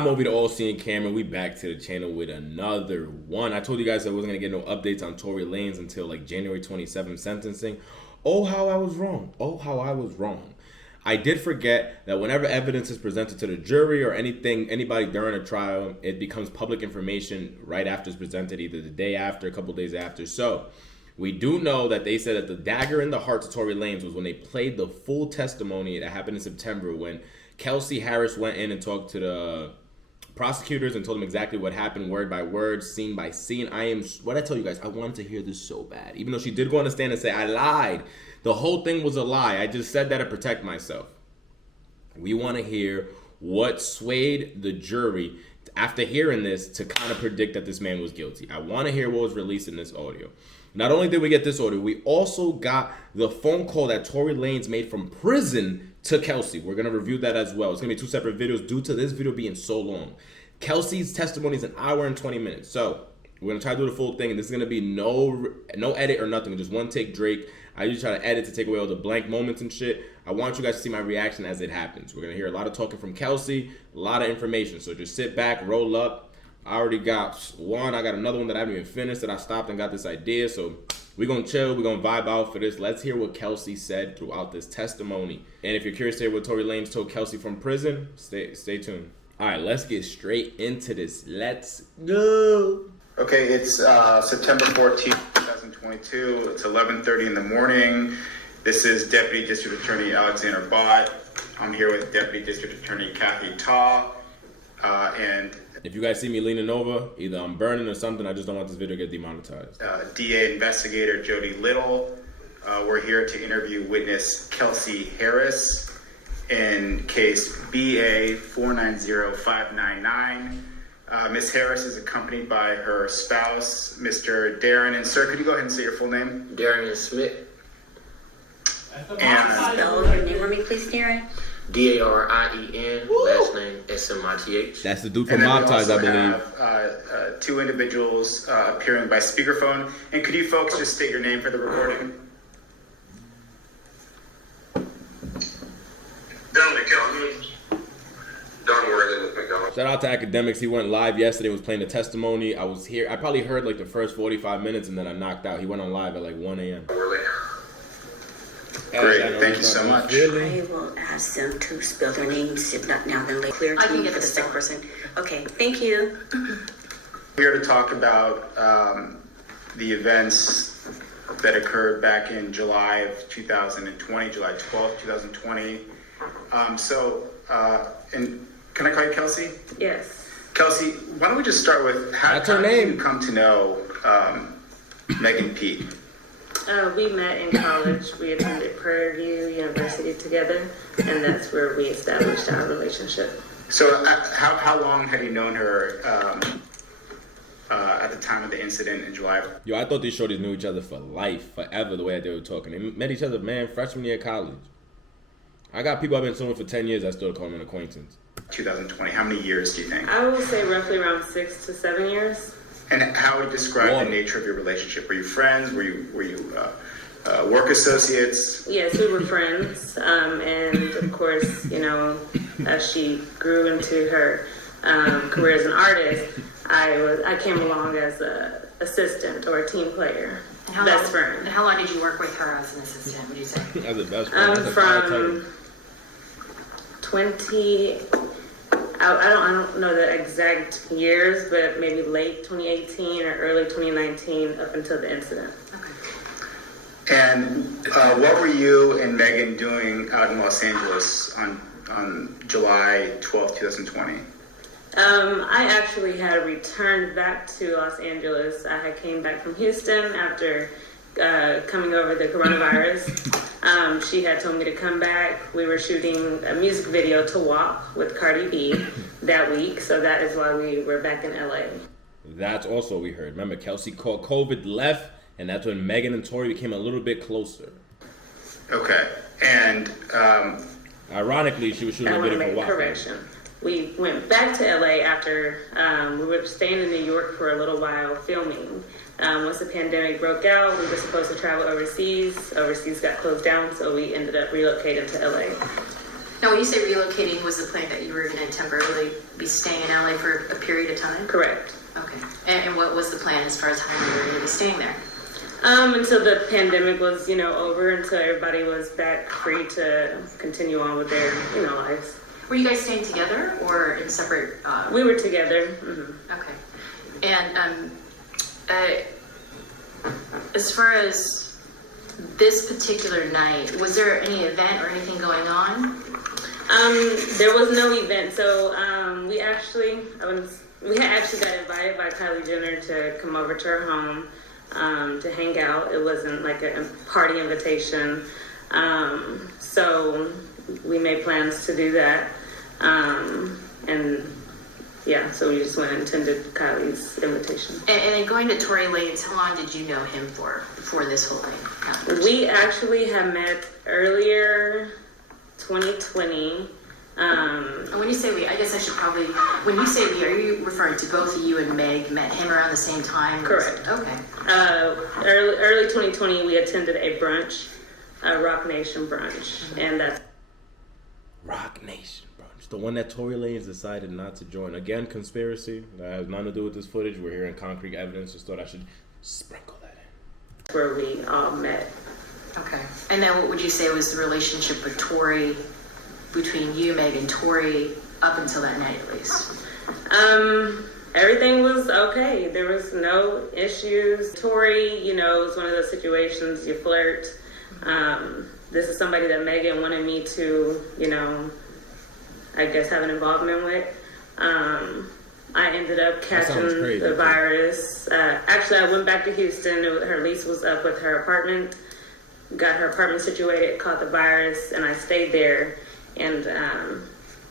I'm over the TheAllSeeingCamera. We back to the channel with another one. I told you guys I wasn't going to get no updates on Tory Lanez until like January 27th sentencing. Oh, how I was wrong. Oh, how I was wrong. I did forget that whenever evidence is presented to the jury or anybody during a trial, it becomes public information right after it's presented, either the day after, a couple days after. So we do know that they said that the dagger in the heart to Tory Lanez was when they played the full testimony that happened in September when Kelsey Harris went in and talked to the prosecutors and told them exactly what happened, word by word, scene by scene. What I tell you guys, I wanted to hear this so bad. Even though she did go on the stand and say, I lied. The whole thing was a lie. I just said that to protect myself. We want to hear what swayed the jury after hearing this to kind of predict that this man was guilty. I want to hear what was released in this audio. Not only did we get this audio, we also got the phone call that Tory Lanez made from prison to Kelsey. We're going to review that as well. It's going to be 2 separate videos due to this video being so long. Kelsey's testimony is 1 hour and 20 minutes. So we're going to try to do the full thing, and this is going to be no edit or nothing. Just one take Drake. I usually try to edit to take away all the blank moments and shit. I want you guys to see my reaction as it happens. We're going to hear a lot of talking from Kelsey, a lot of information. So just sit back, roll up. I already got one. I got another one that I haven't even finished that I stopped and got this idea. So we're going to chill. We're going to vibe out for this. Let's hear what Kelsey said throughout this testimony. And if you're curious to hear what Tory Lanez told Kelsey from prison, stay tuned. All right, let's get straight into this. Let's go. Okay, it's September 14th, 2022. It's 11:30 in the morning. This is Deputy District Attorney Alexander Bott. I'm here with Deputy District Attorney Kathy Taw. And if you guys see me leaning over, either I'm burning or something, I just don't want this video to get demonetized. DA Investigator Jody Little. We're here to interview witness Kelsey Harris in case BA 490599. Ms. Harris is accompanied by her spouse, Mr. Darren. And sir, could you go ahead and say your full name? Darren Smith. And spell your name for me, please, Darren. Darien, last name Smith. That's the dude from Mob Ties, I believe. Have 2 individuals appearing by speakerphone. And could you folks just state your name for the recording? Shout out to Academics. He went live yesterday, was playing the testimony. I was here. I probably heard like the first 45 minutes and then I knocked out. He went on live at like 1 a.m. Great, thank you so much. I will ask them to spell their names, if not now, then later. Clear to me for the second person. Okay, thank you. We're here to talk about the events that occurred back in July of 2020, July 12th, 2020. And can I call you Kelsey? Yes. Kelsey, why don't we just start with how did you come to know Megan P? We met in college. We attended Prairie View University together, and that's where we established our relationship. So how long had you known her at the time of the incident in July? Yo, I thought these shorties knew each other for life, forever, the way that they were talking. They met each other, man, freshman year of college. I got people I've been swimming for 10 years, I still call them an acquaintance. 2020, how many years do you think? I will say roughly around 6 to 7 years. And how would you describe the nature of your relationship? Were you friends? Were you work associates? Yes, we were friends. And of course, you know, as she grew into her career as an artist, I came along as an assistant or a team player. Best friend. And how long did you work with her as an assistant, would you say? As a best friend. From 20, I don't know the exact years, but maybe late 2018 or early 2019 up until the incident. Okay. And what were you and Megan doing out in Los Angeles on July 12th, 2020? I actually had returned back to Los Angeles. I came back from Houston after coming over the coronavirus. She had told me to come back. We were shooting a music video to WAP with Cardi B that week, so that is why we were back in LA. That's also what we heard. Remember, Kelsey caught COVID, left, and that's when Megan and Tory became a little bit closer. Okay, and ironically, she was shooting a video for WAP. Correction. We went back to LA after we were staying in New York for a little while filming. Once the pandemic broke out, we were supposed to travel overseas. Overseas got closed down, so we ended up relocating to LA. Now, when you say relocating, was the plan that you were going to temporarily be staying in LA for a period of time? Correct. Okay. And what was the plan as far as how long you were going to be staying there? Until the pandemic was, over, until everybody was back free to continue on with their, lives. Were you guys staying together or in separate? We were together. Mm-hmm. Okay. And as far as this particular night, was there any event or anything going on? There was no event, so we had actually got invited by Kylie Jenner to come over to her home to hang out. It wasn't like a party invitation, so we made plans to do that, and yeah, so we just went and attended Kylie's invitation. And then going to Tory Lanez, how long did you know him for before this whole thing happened? We actually had met earlier 2020. And when you say we, I guess I should probably, when you say we, are you referring to both of you and Meg met him around the same time? Correct. Okay. Early 2020, we attended a brunch, a Rock Nation brunch, and that's Rock Nation, bro. It's the one that Tory Lanez decided not to join. Again, conspiracy. That has nothing to do with this footage. We're hearing concrete evidence. Just thought I should sprinkle that in. where we all met. Okay. And then what would you say was the relationship with Tory, between you, Meg, and Tory, up until that night at least? Everything was okay. There was no issues. Tory, was one of those situations you flirt. This is somebody that Megan wanted me to, I guess have an involvement with. I ended up catching the virus. Actually, I went back to Houston. Her lease was up with her apartment. Got her apartment situated, caught the virus, and I stayed there. And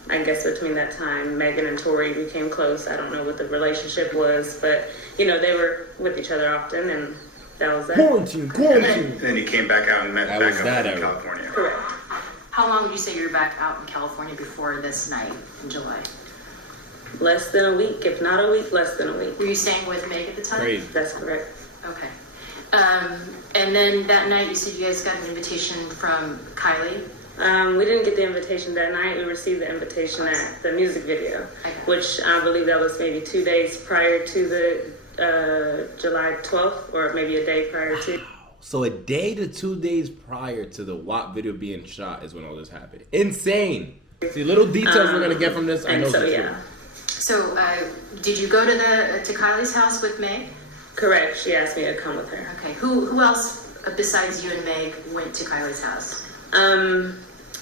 I guess between that time, Megan and Tory became close. I don't know what the relationship was, but, they were with each other often, and that was that. Quarantine. And then you came back out and met That back was up that in era. California. Correct. How long would you say you were back out in California before this night in July? Less than a week, if not a week, less than a week. Were you staying with Meg at the time? Crazy. That's correct. Okay. And then that night you said you guys got an invitation from Kylie. We didn't get the invitation that night. We received the invitation at the music video, Okay. which I believe that was maybe 2 days prior to the July 12th, or maybe a day prior to. So a day to 2 days prior to the WAP video being shot is when all this happened. Insane. See, little details we're gonna get from this. I And know so, for yeah. sure. So did you go to Kylie's house with Meg? Correct. She asked me to come with her. Okay. Who else besides you and Meg went to Kylie's house?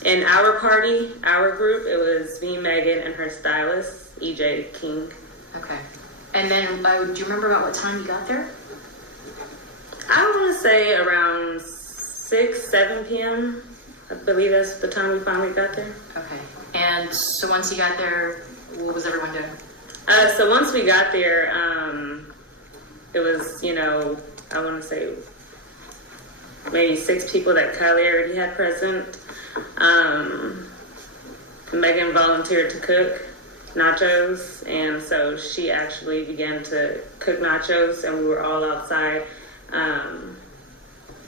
In our party, our group, it was me, Megan, and her stylist, EJ King. Okay. And then do you remember about what time you got there? I want to say around 6, 7 p.m. I believe that's the time we finally got there. Okay. And so once you got there, what was everyone doing? So once we got there, it was, I want to say maybe 6 people that Kylie already had present. Megan volunteered to cook nachos, and so she actually began to cook nachos, and we were all outside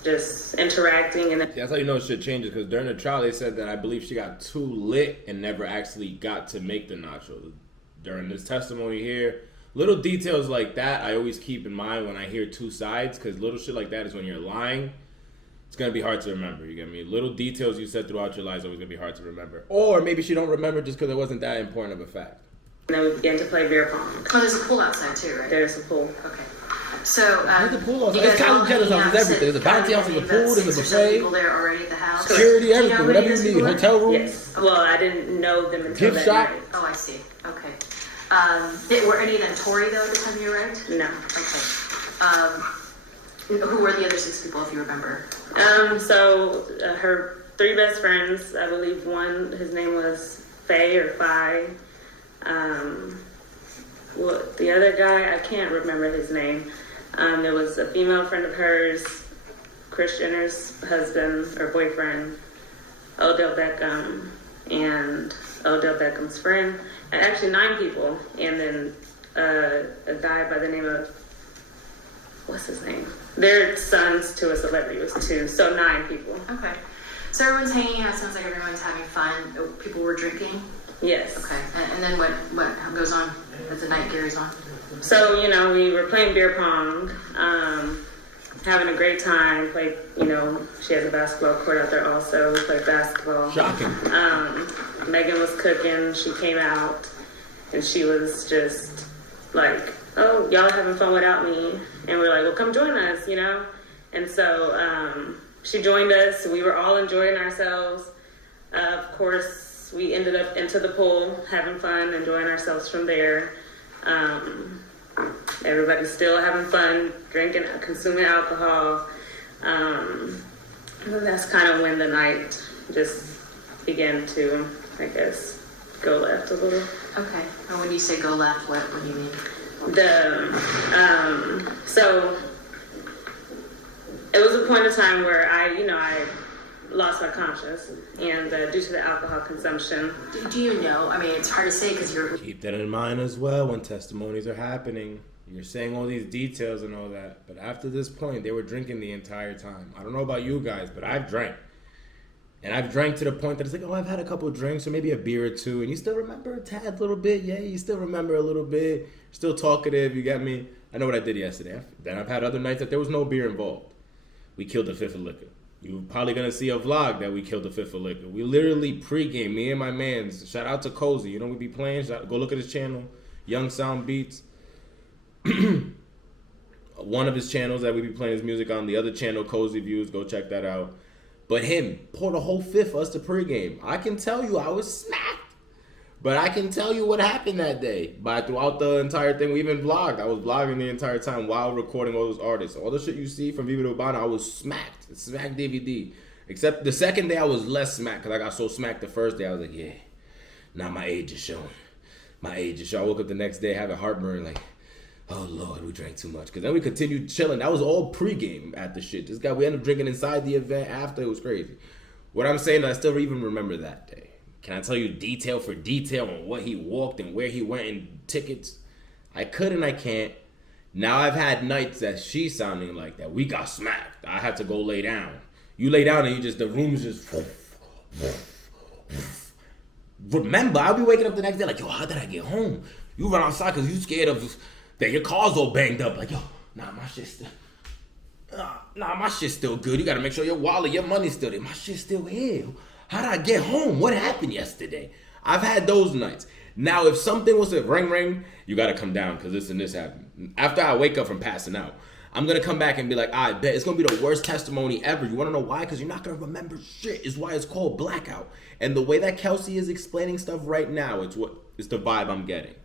just interacting. And That's how you know shit changes, because during the trial they said that I believe she got too lit and never actually got to make the nachos. During this testimony here, little details like that I always keep in mind when I hear two sides, because little shit like that is when you're lying. It's going to be hard to remember, you get me? Little details you said throughout your life is always going to be hard to remember. Or maybe she don't remember just because it wasn't that important of a fact. then we began to play beer pong. Oh, there's a pool outside too, right? There's a pool. Okay. So, There's a pool outside. you guys It's Kylie all Jenner's hanging house. out, There's everything. There's a bouncy house, there's a pool, there's a 6 or 7 buffet. people there already at the house. Security, Do you know everything, how many whatever of you those need. people were? Hotel room. Yes. Well, I didn't know them until Gift that shop? night. Oh, I see. Okay. Were any of them Tory though at the time you arrived? No. Okay. Who were the other 6 people, if you remember? So her 3 best friends, I believe one, his name was Faye or Phi. The other guy, I can't remember his name. There was a female friend of hers, Kris Jenner's husband or boyfriend, Odell Beckham, and Odell Beckham's friend. And actually 9 people. And then a guy by the name of, what's his name? Their sons to a celebrity was 2, so 9 people. Okay. So everyone's hanging out. Sounds like everyone's having fun. People were drinking. Yes. Okay, and then what goes on as the night carries on? So, we were playing beer pong, having a great time. Played, she has a basketball court out there also. We played basketball. Shocking. Megan was cooking. She came out, and she was just like, "Oh, y'all having fun without me?" And we're like, "Well, come join us," And so she joined us. We were all enjoying ourselves. Of course, we ended up into the pool, having fun, enjoying ourselves from there. Everybody's still having fun, drinking, consuming alcohol. And that's kind of when the night just began to, I guess, go left a little. Okay, and when you say go left, what do you mean? So it was a point of time where I lost my conscience, and due to the alcohol consumption. Do you know? I mean, it's hard to say because you're... Keep that in mind as well when testimonies are happening. You're saying all these details and all that, but after this point, they were drinking the entire time. I don't know about you guys, but I've drank. And I've drank to the point that it's like, oh, I've had a couple of drinks or maybe a beer or two, and you still remember a tad little bit. Yeah, you still remember a little bit. Still talkative, you get me? I know what I did yesterday. Then I've had other nights that there was no beer involved. We killed the fifth of liquor. You're probably going to see a vlog that we killed the fifth of liquor. We literally pregame, me and my mans. Shout out to Cozy. We be playing. Go look at his channel, Young Sound Beats. One of his channels that we be playing his music on. The other channel, Cozy Views. Go check that out. But him poured a whole fifth for us to pregame. I can tell you I was smacked. But I can tell you what happened that day. But throughout the entire thing, we even vlogged. I was vlogging the entire time while recording all those artists. All the shit you see from Viva de Urbana, I was smacked. Smacked DVD. Except the second day, I was less smacked because I got so smacked the first day. I was like, yeah, now my age is showing. My age is showing. I woke up the next day having heartburn, like, oh, Lord, we drank too much. Because then we continued chilling. That was all pregame at the shit. This guy, we ended up drinking inside the event after. It was crazy. What I'm saying, I still even remember that day. Can I tell you detail for detail on what he walked and where he went and tickets? I could and I can't. Now I've had nights that she's sounding like that. We got smacked. I had to go lay down. You lay down and the room's just... Remember, I'll be waking up the next day like, yo, how did I get home? You run outside because you scared of that your car's all banged up. Like, yo, my shit's still good. You got to make sure your wallet, your money's still there. My shit's still here. How did I get home? What happened yesterday? I've had those nights. Now, if something was to ring, you got to come down because this and this happened. After I wake up from passing out, I'm going to come back and be like, I bet it's going to be the worst testimony ever. You want to know why? Because you're not going to remember shit. Is why it's called blackout. And the way that Kelsey is explaining stuff right now, it's the vibe I'm getting.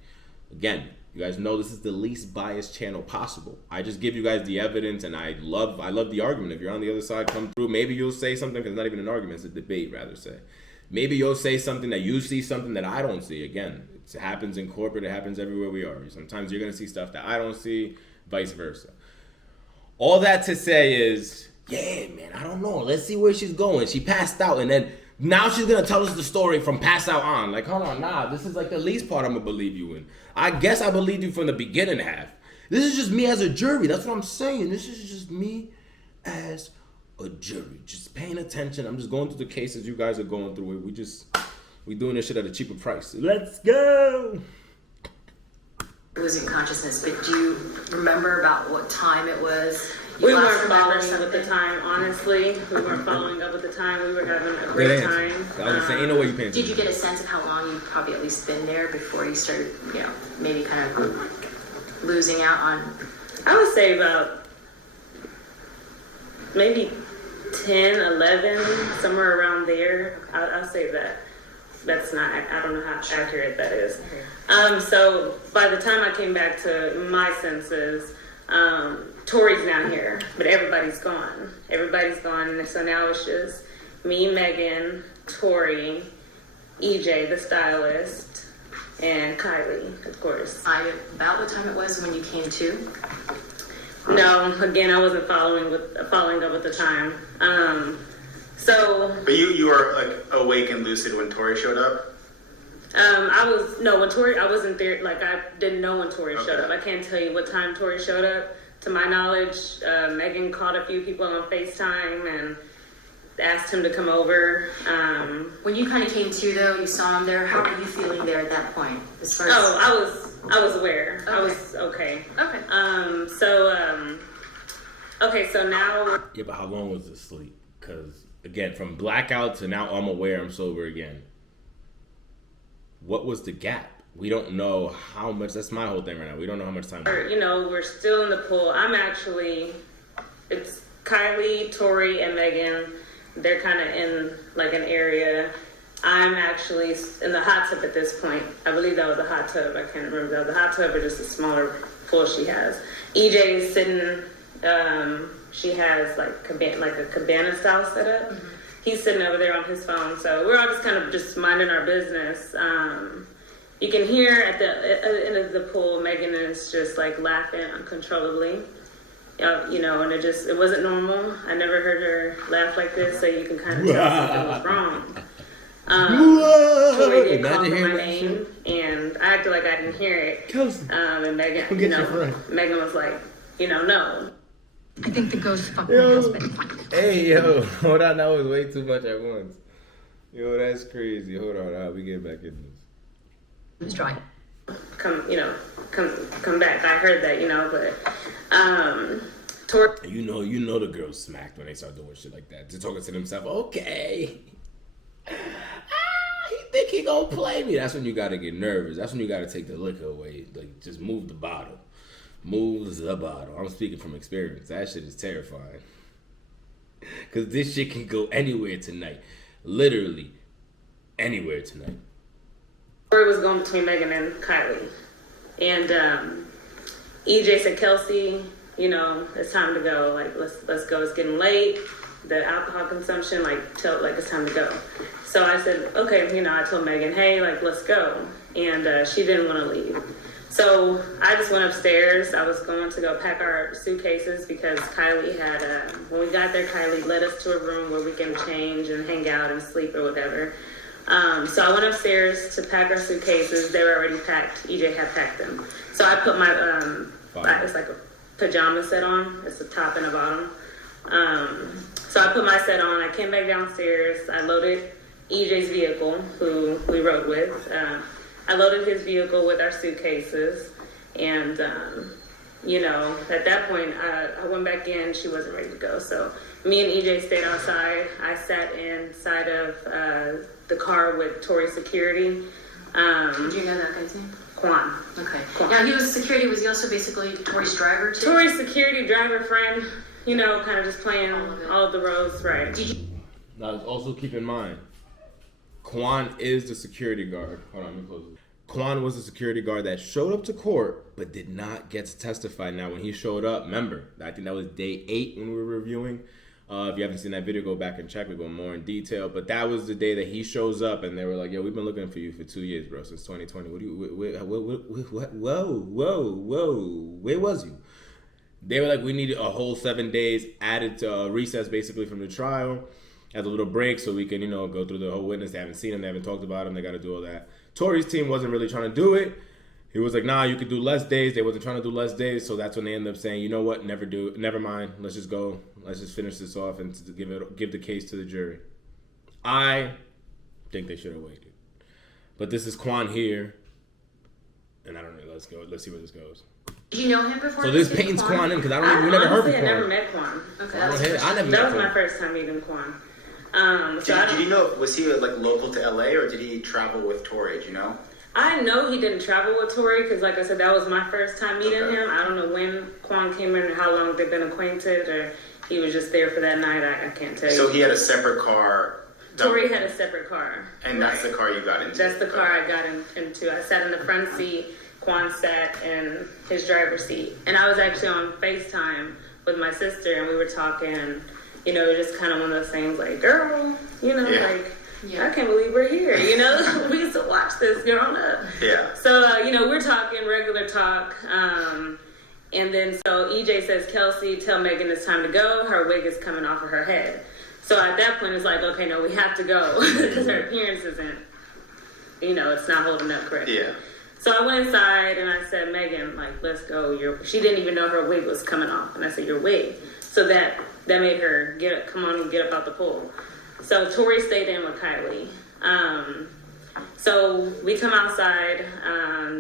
Again, you guys know this is the least biased channel possible. I just give you guys the evidence, and I love the argument. If you're on the other side, come through. Maybe you'll say something, because it's not even an argument, it's a debate, rather say. Maybe you'll say something that you see something that I don't see. Again, it happens in corporate, it happens everywhere we are. Sometimes you're going to see stuff that I don't see, vice versa. All that to say is, yeah, man, I don't know. Let's see where she's going. She passed out, and then now she's going to tell us the story from pass out on. Like, hold on, nah, this is like the least part I'm going to believe you in. I guess I believed you from the beginning half. This is just me as a jury. That's what I'm saying. This is just me as a jury. Just paying attention. I'm just going through the cases you guys are going through. We doing this shit at a cheaper price. Let's go. Losing consciousness, but do you remember about what time it was? We weren't following up with the time, honestly. We weren't following up with the time. We were having a great time. I was saying, ain't no way you paying attention. Did you get a sense of how long you'd probably at least been there before you started, maybe kind of losing out on? I would say about maybe 10, 11, somewhere around there. I'll say that. That's not, I don't know how accurate that is. So by the time I came back to my senses, Tori's down here, but everybody's gone. Everybody's gone, and so now it's just me, Megan, Tori, EJ, the stylist, and Kylie, of course. About what time it was when you came to? No, again, I wasn't following up with the time. But you were like awake and lucid when Tori showed up? When Tori, I wasn't there, like I didn't know when Tori showed up. I can't tell you what time Tori showed up. To my knowledge, Megan called a few people on FaceTime, and asked him to come over. When you kind of came to, though, you saw him there. How were you feeling there at that point? As far as I was aware. Okay. I was okay. Okay. Okay, so now. Yeah, but how long was the sleep? Because, again, from blackout to now I'm aware I'm sober again. What was the gap? We don't know how much. That's my whole thing right now. We don't know how much time. You know, we're still in the pool. It's Kylie, Tori, and Megan. They're kind of in like an area. I'm actually in the hot tub at this point. I believe that was a hot tub. I can't remember if that was a hot tub or just a smaller pool she has. EJ is sitting. She has like a cabana style setup. Mm-hmm. He's sitting over there on his phone. So we're all just kind of just minding our business. You can hear at the end of the pool, Megan is just like laughing uncontrollably. You know, and it wasn't normal. I never heard her laugh like this, so you can kind of tell something was wrong. Tori did call for my name, and I acted like I didn't hear it. Kelsey, and Megan, Megan was like, no. I think the ghost fucked my husband. Hey, yo, hold on. That was way too much at once. Yo, that's crazy. Hold on. We get back in this. It was dry. Come back. I heard that, but Tori. You know the girls smacked when they start doing shit like that. Just talking to themselves. Okay. He think he gonna play me. That's when you gotta get nervous. That's when you gotta take the liquor away. Like, just move the bottle. Move the bottle. I'm speaking from experience. That shit is terrifying. Cause this shit can go anywhere tonight. Literally anywhere tonight. Tori was going between Megan and Kylie. And EJ said, Kelsey, it's time to go. Like, let's go. It's getting late. The alcohol consumption, it's time to go. So I said, okay, I told Megan, hey, let's go. And she didn't want to leave. So I just went upstairs. I was going to go pack our suitcases because Kylie had, when we got there, Kylie led us to a room where we can change and hang out and sleep or whatever. So I went upstairs to pack our suitcases. They were already packed. EJ had packed them. So I put my, it's like a pajama set on. It's a top and a bottom. So I put my set on. I came back downstairs. I loaded EJ's vehicle, who we rode with. I loaded his vehicle with our suitcases. And, at that point, I went back in. She wasn't ready to go. So me and EJ stayed outside. I sat inside of the car with Tori's security. Do you know that guy's name? Quan. Okay. Quan. Now, he was security. Was he also basically Tori's driver, too? Tori's security driver friend, kind of just playing all of the roles, right. Now, also keep in mind, Quan is the security guard. Hold on, let me close it. Quan was the security guard that showed up to court, but did not get to testify. Now, when he showed up, remember, I think that was day 8 when we were reviewing. If you haven't seen that video, go back and check. We go more in detail. But that was the day that he shows up, and they were like, yo, we've been looking for you for 2 years, bro, since 2020. Whoa, where was you? They were like, we needed a whole 7 days added to recess, basically, from the trial as a little break so we can, go through the whole witness. They haven't seen him. They haven't talked about him. They got to do all that. Tori's team wasn't really trying to do it. He was like, nah, you could do less days. They wasn't trying to do less days. So that's when they ended up saying, you know what? Never mind. Let's just go. Let's just finish this off and give the case to the jury. I think they should have waited. But this is Quan here. And I don't know. Let's go. Let's see where this goes. Did you know him before? So this paints Quan in because we never heard of Quan. I never met Quan. Okay. That was my first time meeting Quan. Did you know, was he local to LA or did he travel with Tori? Do you know? I know he didn't travel with Tori because, like I said, that was my first time meeting him. I don't know when Quan came in or how long they've been acquainted, or he was just there for that night. I can't tell you. So he had a separate car. Tori had a separate car. And that's the car you got into? That's the car I got into. I sat in the front seat. Quan sat in his driver's seat. And I was actually on FaceTime with my sister, and we were talking. Just kind of one of those things like, girl, I can't believe we're here. We used to watch this growing up. Yeah. So, we're talking regular talk. And then so EJ says, Kelsey, tell Megan it's time to go. Her wig is coming off of her head. So at that point, it's like, okay, no, we have to go because her appearance isn't, it's not holding up correctly. Yeah. So I went inside and I said, Megan, let's go. She didn't even know her wig was coming off. And I said, your wig. So that that made her come on and get up out the pool. So Tori stayed in with Kylie. So we come outside.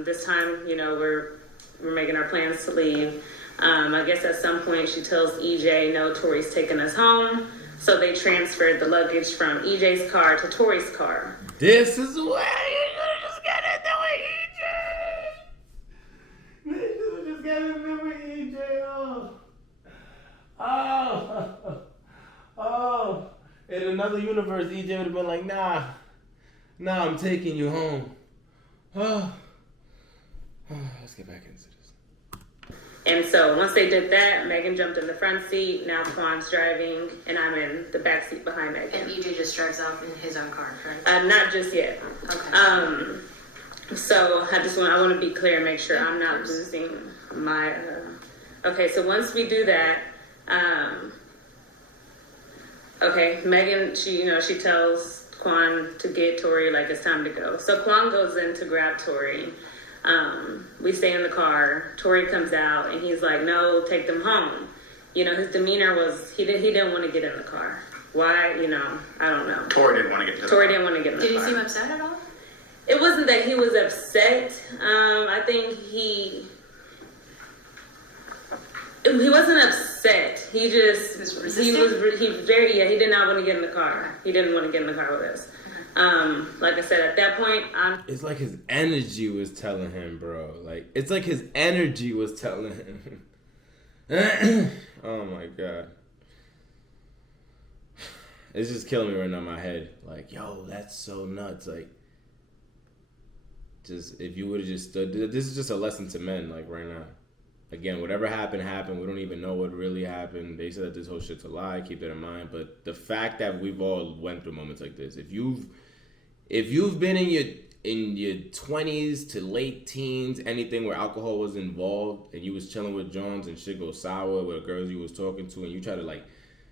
This time, you know, we're making our plans to leave. I guess at some point she tells EJ, no, Tori's taking us home. So they transferred the luggage from EJ's car to Tori's car. This is where you just get into with EJ. You just get into with EJ. Oh. In another universe, EJ would have been like, nah, I'm taking you home. Let's get back into this. And so once they did that, Megan jumped in the front seat. Now Quan's driving, and I'm in the back seat behind Megan. And EJ just drives off in his own car, correct? Not just yet. Okay. So I want to be clear and make sure I'm not losing my. Okay, so once we do that, okay, Megan, she tells Quan to get Tori, like it's time to go. So Quan goes in to grab Tori. We stay in the car. Tori comes out and he's like, no, take them home. You know, his demeanor was, he didn't want to get in the car. Why? You know, I don't know. Tori didn't want to get to the Tori car. didn't want to get in the car. Did he seem upset at all? It wasn't that he was upset. I think he wasn't upset. He just, was he resistant? he did not want to get in the car. He didn't want to get in the car with us. Like I said, at that point, It's like his energy was telling him, bro. Like, it's like his energy was telling him. Oh my God. It's just killing me right now in my head. Like, yo, that's so nuts. Like, just, if you would have just stood, this is just a lesson to men, like, right now. Again, whatever happened. We don't even know what really happened. They said that this whole shit's a lie. Keep that in mind. But the fact that we've all went through moments like this, if you've been in your 20s to late teens, anything where alcohol was involved, and you was chilling with Jones and shit goes sour with girls you was talking to, and you try to like,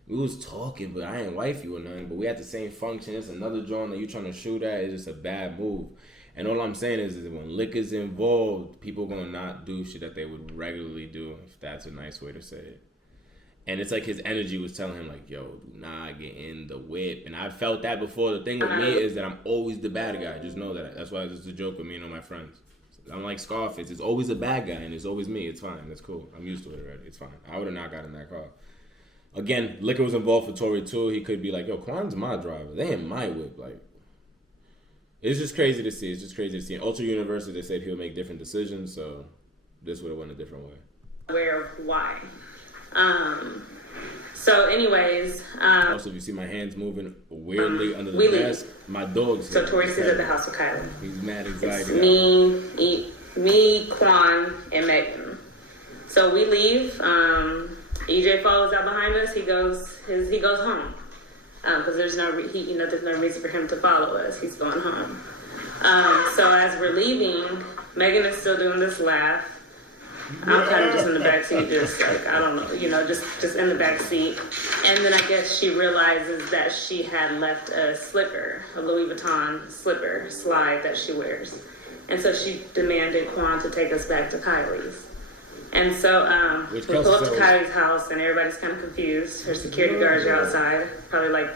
we was talking, but I ain't wife you or nothing, but we had the same function. It's another John that you trying to shoot at. It's just a bad move. And all I'm saying is that when liquor's involved, people gonna not do shit that they would regularly do, if that's a nice way to say it. And it's like his energy was telling him, like, yo, do not get in the whip. And I felt that before. The thing with me is that I'm always the bad guy. Just know that. That's why this is a joke with me and all my friends. I'm like Scarface. It's always a bad guy, and it's always me. It's fine. It's cool. I'm used to it already. It's fine. I would have not got in that car. Again, liquor was involved for Tori, too. He could be like, yo, Quan's my driver. They in my whip. Like, it's just crazy to see. It's just crazy to see. In Ultra Universe, they said he'll make different decisions, so this would have went a different way. aware of why. So anyways, Also, if you see my hands moving weirdly under the we desk, my dog's so here. Tori stays at the house with Kylie. He's mad It's anxiety. me, Quan, and Megan. So we leave. EJ follows out behind us. He goes home because there's no reason for him to follow us. He's going home. So as we're leaving, Megan is still doing this laugh. I'm kind of just in the back seat, just like, I don't know, just in the back seat. And then I guess she realizes that she had left a slipper, a Louis Vuitton slipper slide that she wears. And so she demanded Quan to take us back to Kylie's. And so we pull up to Kylie's house, and everybody's kind of confused. Her security guards are outside, probably like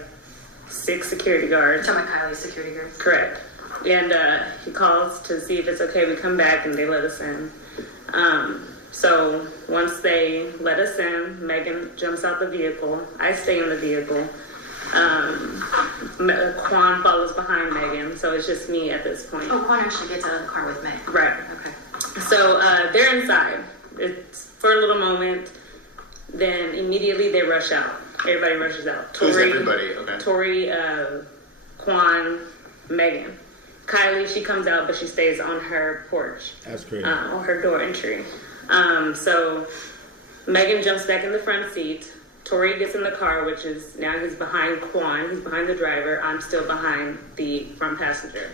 6 security guards. Talking about Kylie's security guards. Correct. And he calls to see if it's okay. We come back, and they let us in. So once they let us in, Megan jumps out the vehicle. I stay in the vehicle. Quan follows behind Megan, so it's just me at this point. Oh, Quan actually gets out of the car with Meg. Right. Okay. So they're inside. It's for a little moment. Then immediately they rush out. Everybody rushes out. Who's everybody? Okay. Tori, Quan, Megan. Kylie, she comes out, but she stays on her porch. That's crazy. On her door entry. So Megan jumps back in the front seat. Tori gets in the car, which is now he's behind Quan. He's behind the driver. I'm still behind the front passenger.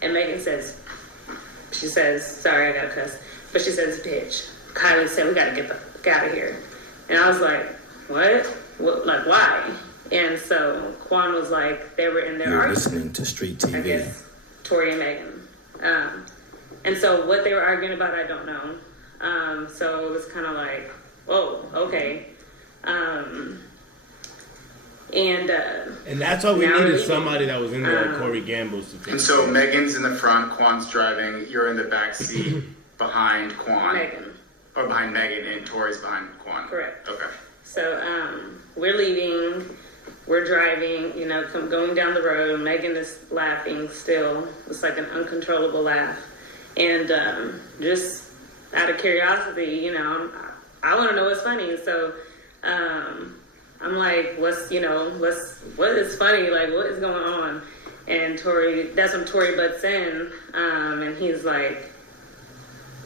And Megan says, sorry, I gotta cuss, but she says, bitch. Kylie said, we gotta get the fuck out of here. And I was like, what? Like, why? And so Quan was like, they were in their You're argument. listening to Street TV. I guess Tori and Megan. And so what they were arguing about, I don't know. So it was kind of like, whoa, okay. And that's why we now we're needed leaving. somebody that was in there, like Corey Gambles. And so Megan's in the front, Quan's driving, you're in the back seat behind Quan. Megan. Or behind Megan, and Tori's behind Quan. Correct. Okay. So we're leaving, we're driving, you know, going down the road. Megan is laughing still. It's like an uncontrollable laugh. And just out of curiosity, you know, I want to know what's funny. So I'm like, what is funny? Like, what is going on? And that's when Tori butts in, and he's like,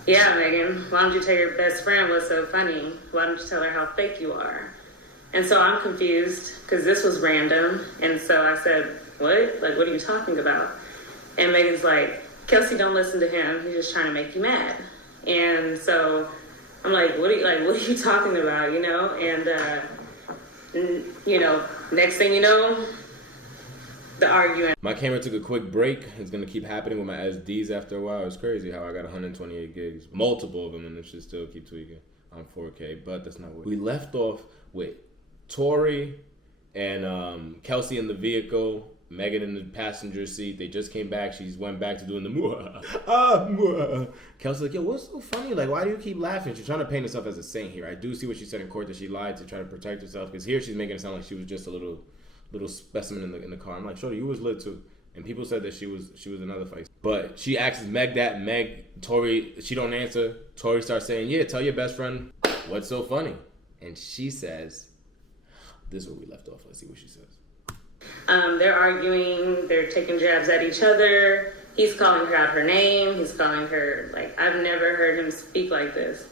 yeah, Megan, why don't you tell your best friend what's so funny? Why don't you tell her how fake you are? And so I'm confused because this was random. And so I said, what? Like, what are you talking about? And Megan's like, Kelsey, don't listen to him. He's just trying to make you mad. And so I'm like, what are you talking about? You know? And, you know, next thing you know, the arguing. My camera took a quick break. It's gonna keep happening with my SDs after a while. It's crazy how I got 128 gigs, multiple of them, and it should still keep tweaking on 4K. But that's not what we left off with. Tori and Kelsey in the vehicle, Megan in the passenger seat. They just came back. She went back to doing the muah. Kelsey's like, yo, what's so funny? Like, why do you keep laughing? She's trying to paint herself as a saint here. I do see what she said in court, that she lied to try to protect herself, because here she's making it sound like she was just a little specimen in the car. I'm like, shorty, you was lit too. And people said that she was another fight. But she asks Meg that. Tori, she don't answer. Tori starts saying, yeah, tell your best friend what's so funny. And she says, this is where we left off. Let's see what she says. They're arguing. They're taking jabs at each other. He's calling her out her name. He's calling her, like, I've never heard him speak like this.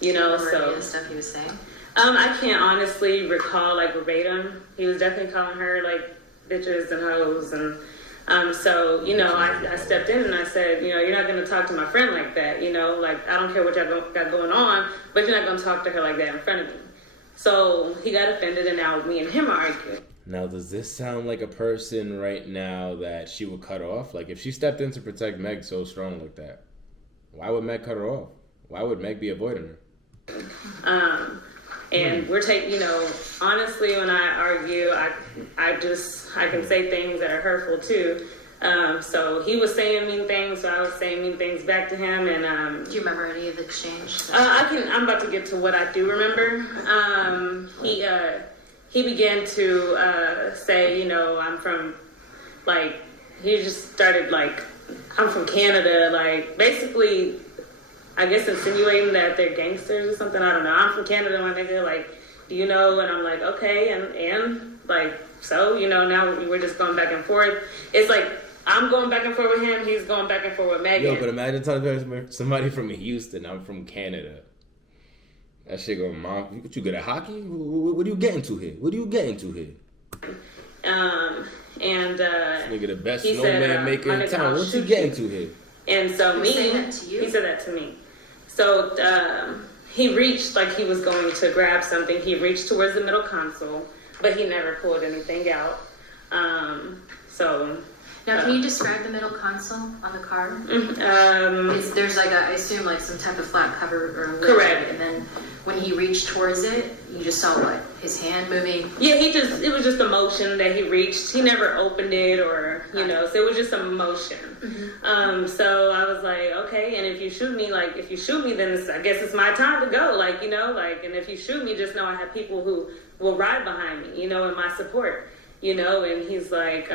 You know, Any so. of the stuff he was saying? I can't honestly recall, like, verbatim. He was definitely calling her, like, bitches and hoes. And so, you know, I stepped in and I said, you know, you're not going to talk to my friend like that. You know, like, I don't care what y'all got going on, but you're not going to talk to her like that in front of me. So he got offended, and now me and him are arguing. Now, does this sound like a person right now that she would cut off? Like, if she stepped in to protect Meg so strong like that, why would Meg cut her off? Why would Meg be avoiding her? And we're you know, honestly, when I argue, I can say things that are hurtful too. So he was saying mean things, so I was saying mean things back to him. And Do you remember any of the exchange? I'm about to get to what I do remember. He began to say, you know, I'm from, like, he just started, like, I'm from Canada, like, basically, I guess insinuating that they're gangsters or something. I don't know. I'm from Canada, my nigga. Like, do you know? And I'm like, okay. And like, so, you know, now we're just going back and forth. It's like, I'm going back and forth with him. He's going back and forth with Megan. Yo, but imagine telling somebody from Houston, I'm from Canada. That shit going, Mom, what, you good at hockey? What are you getting to here? What are you getting to here? Nigga, the best snowman maker in town. What's he getting to here? And so He said that to you? He said that to me. So he reached, like he was going to grab something. He reached towards the middle console, but he never pulled anything out. Now, can you describe the middle console on the car? There's like I assume like some type of flat cover or lid. Correct. And then when he reached towards it, you just saw what? His hand moving? Yeah, it was just a motion that he reached. He never opened it or, you know, so it was just a motion. Mm-hmm. So I was like, okay, and if you shoot me, then I guess it's my time to go. Like, you know, like, and if you shoot me, just know I have people who will ride behind me, you know, in my support, you know, and he's like,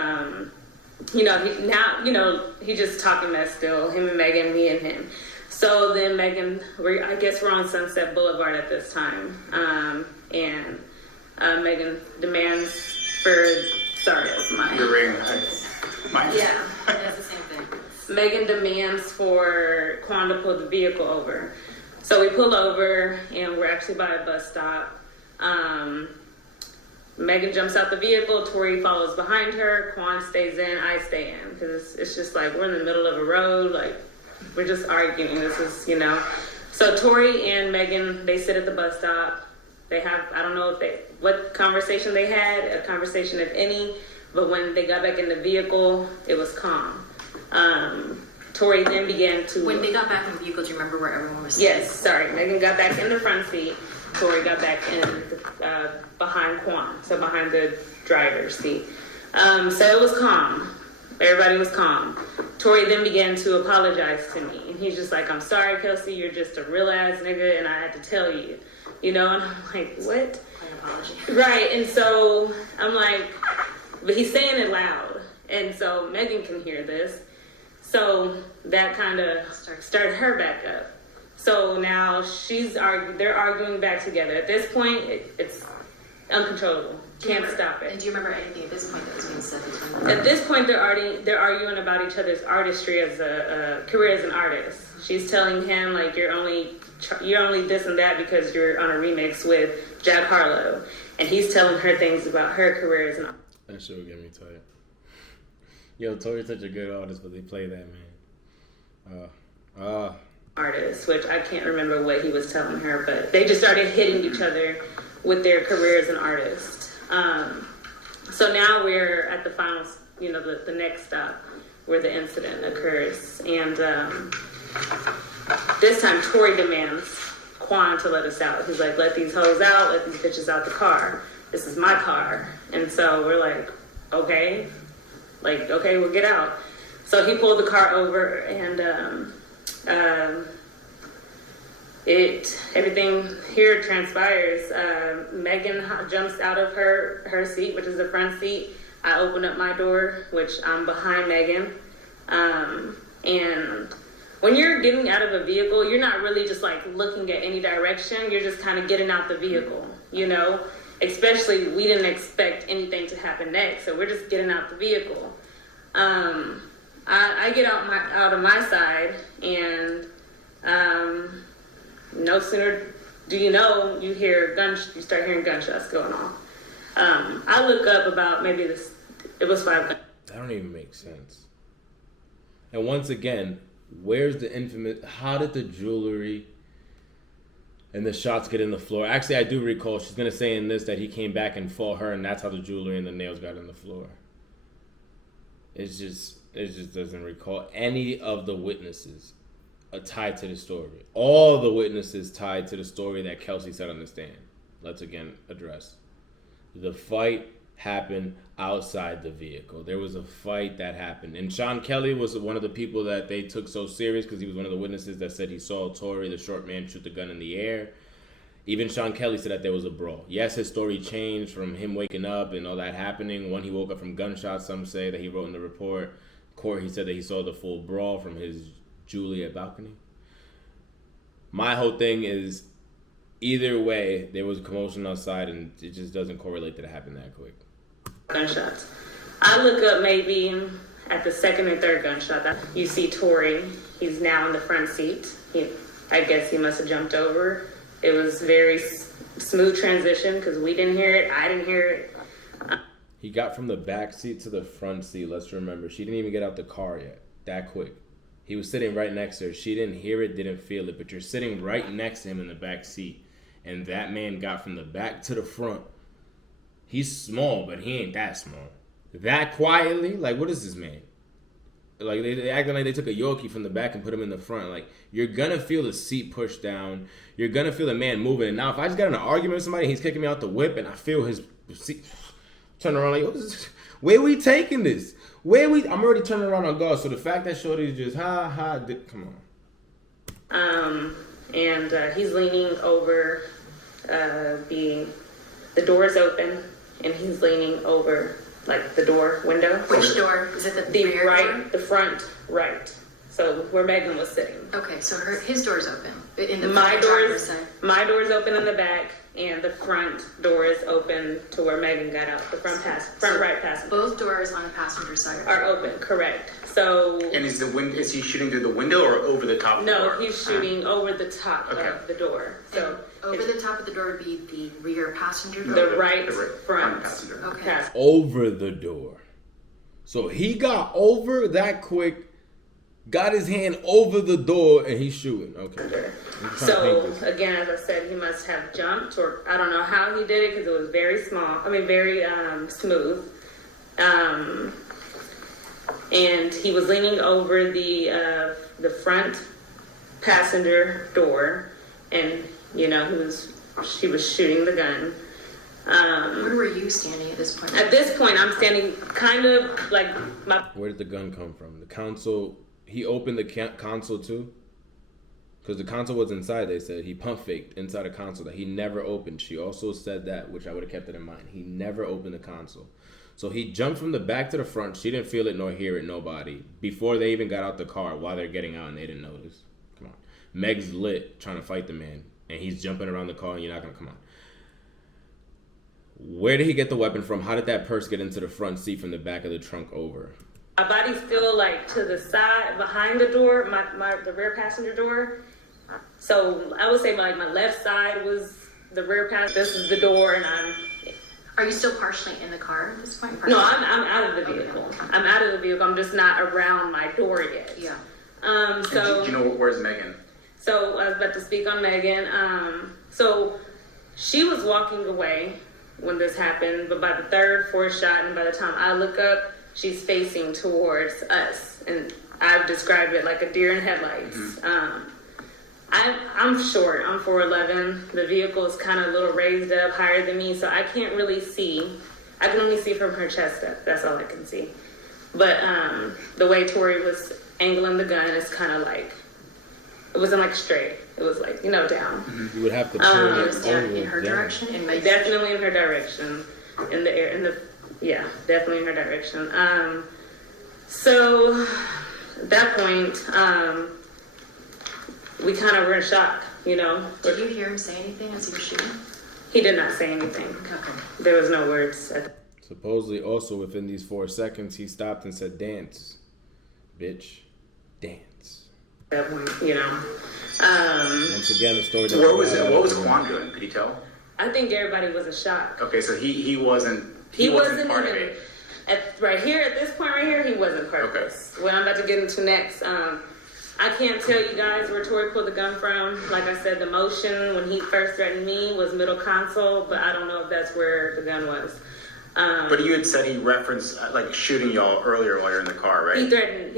you know, he's just talking mess still, him and Megan, me and him. So then Megan, I guess we're on Sunset Boulevard at this time. And Megan demands for, sorry, that's mine. Your ring. Mine. Yeah, that's the same thing. Megan demands for Quan to pull the vehicle over. So we pull over and we're actually by a bus stop. Megan jumps out the vehicle, Tori follows behind her, Quan stays in, I stay in. Because it's just like we're in the middle of a road, like we're just arguing. This is, you know. So Tori and Megan, they sit at the bus stop. They have, I don't know what conversation they had, a conversation if any, but when they got back in the vehicle, it was calm. Tori then began to... When they got back in the vehicle, do you remember where everyone was sitting? Yes, sorry. Megan got back in the front seat. Tori got back in behind Quan, so behind the driver's seat. So it was calm. Everybody was calm. Tori then began to apologize to me. And he's just like, I'm sorry, Kelsey, you're just a real ass nigga, and I had to tell you. You know, and I'm like, what? An apology. Right, and so I'm like, but he's saying it loud. And so Megan can hear this. So that kind of started her back up. So now they're arguing back together. At this point, it's uncontrollable. Can't stop And it. do you remember anything at this point that was being said between them? At this point, they're arguing about each other's artistry as a career as an artist. She's telling him like you're only this and that because you're on a remix with Jack Harlow, and he's telling her things about her career as an artist. That shit would get me tired. Yo, Tori's such a good artist, but they play that, man. Artist, which I can't remember what he was telling her, but they just started hitting each other with their career as an artist. So now we're at the final, the next stop where the incident occurs. And this time Tori demands Quan to let us out. He's like, let these hoes out, let these bitches out the car. This is my car. And so we're like, okay, we'll get out. So he pulled the car over and everything here transpires. Megan jumps out of her seat, which is the front seat. I open up my door, which I'm behind Megan. And when you're getting out of a vehicle, you're not really just like looking at any direction. You're just kind of getting out the vehicle, Especially, we didn't expect anything to happen next, so we're just getting out the vehicle. I get out of my side, and no sooner do you know, you start hearing gunshots going off. I look up about it was 5 guns. That don't even make sense. And once again, where's the infamous, how did the jewelry and the shots get in the floor? Actually, I do recall she's going to say in this that he came back and fought her, and that's how the jewelry and the nails got in the floor. It just doesn't recall any of the witnesses tied to the story. All the witnesses tied to the story that Kelsey said on the stand. Let's again address. The fight happened outside the vehicle. There was a fight that happened. And Sean Kelly was one of the people that they took so serious because he was one of the witnesses that said he saw Tori, the short man, shoot the gun in the air. Even Sean Kelly said that there was a brawl. Yes, his story changed from him waking up and all that happening. When he woke up from gunshots, some say that he wrote in the report. Court, he said that he saw the full brawl from his Juliet balcony. My whole thing is, either way, there was commotion outside, and it just doesn't correlate that it happened that quick. Gunshots. I look up maybe at the second or third gunshot. You see Tori. He's now in the front seat. I guess he must have jumped over. It was very smooth transition because we didn't hear it. I didn't hear it. He got from the back seat to the front seat. Let's remember, she didn't even get out the car yet. That quick. He was sitting right next to her. She didn't hear it, didn't feel it, but you're sitting right next to him in the back seat. And that man got from the back to the front. He's small, but he ain't that small. That quietly? Like, what is this man? Like, they acting like they took a Yorkie from the back and put him in the front. Like, you're gonna feel the seat pushed down. You're gonna feel the man moving. And now, if I just got in an argument with somebody, he's kicking me out the whip, and I feel his seat turn around like, what is this? Where we taking this? I'm already turning around on guard. So the fact that Shorty's just, come on. And he's leaning over, the door is open, and he's leaning over, like, the door window. Which door? Is it the rear right, door? the front right. So where Megan was sitting. Okay, so his door's open. In the My driver's side. door's open in the back, and the front door is open to where Megan got out. The front right passenger. Both doors on the passenger side are open, correct. So. And is he shooting through the window or over the top of the door? No, he's shooting over the top of the door. So over the top of the door would be the rear passenger door? The right front passenger. Okay. Over the door. So he got over that quick, got his hand over the door, and he's shooting. Okay. So, again, as I said, he must have jumped, or I don't know how he did it because it was very smooth. And he was leaning over the front passenger door, and, he was shooting the gun. Where were you standing at this point? At this point, I'm standing kind of like my. Where did the gun come from? The console. He opened the console too. Because the console was inside, they said. He pump faked inside a console that he never opened. She also said that, which I would have kept it in mind. He never opened the console. So he jumped from the back to the front. She didn't feel it nor hear it, nobody. Before they even got out the car, while they're getting out and they didn't notice. Come on. Meg's lit, trying to fight the man. And he's jumping around the car and you're not going to come on. Where did he get the weapon from? How did that purse get into the front seat from the back of the trunk over? My body's still like to the side, behind the door, the rear passenger door. So I would say my left side was the rear passenger. This is the door, and Are you still partially in the car at this point? no, I'm out of the vehicle. Okay. I'm out of the vehicle. I'm just not around my door yet. Yeah. So Do you know where's Megan? So I was about to speak on Megan. So she was walking away when this happened, but by the third, fourth shot, and by the time I look up, she's facing towards us, and I've described it like a deer in headlights. Mm-hmm. I'm short. I'm 4'11". The vehicle is kind of a little raised up, higher than me, so I can't really see. I can only see from her chest up. That's all I can see. But the way Tori was angling the gun is kind of like, it wasn't like straight. It was like, down. You would have to turn it In her down. direction? Definitely in her direction. In the air, yeah, definitely in her direction. So at that point, we kind of were in shock, Did you hear him say anything as he was shooting? He did not say anything. Okay. There was no words. Supposedly, also within these 4 seconds, he stopped and said, "Dance, bitch, dance." At that point, Once again, the story. What was Quan doing? Could you tell? I think everybody was in shock. Okay, so he wasn't part of it. Right here, at this point right here, he wasn't part of Okay. this. What I'm about to get into next, I can't tell you guys where Tori pulled the gun from. Like I said, the motion when he first threatened me was middle console, but I don't know if that's where the gun was. But you had said he referenced like shooting y'all earlier while you're in the car, right? He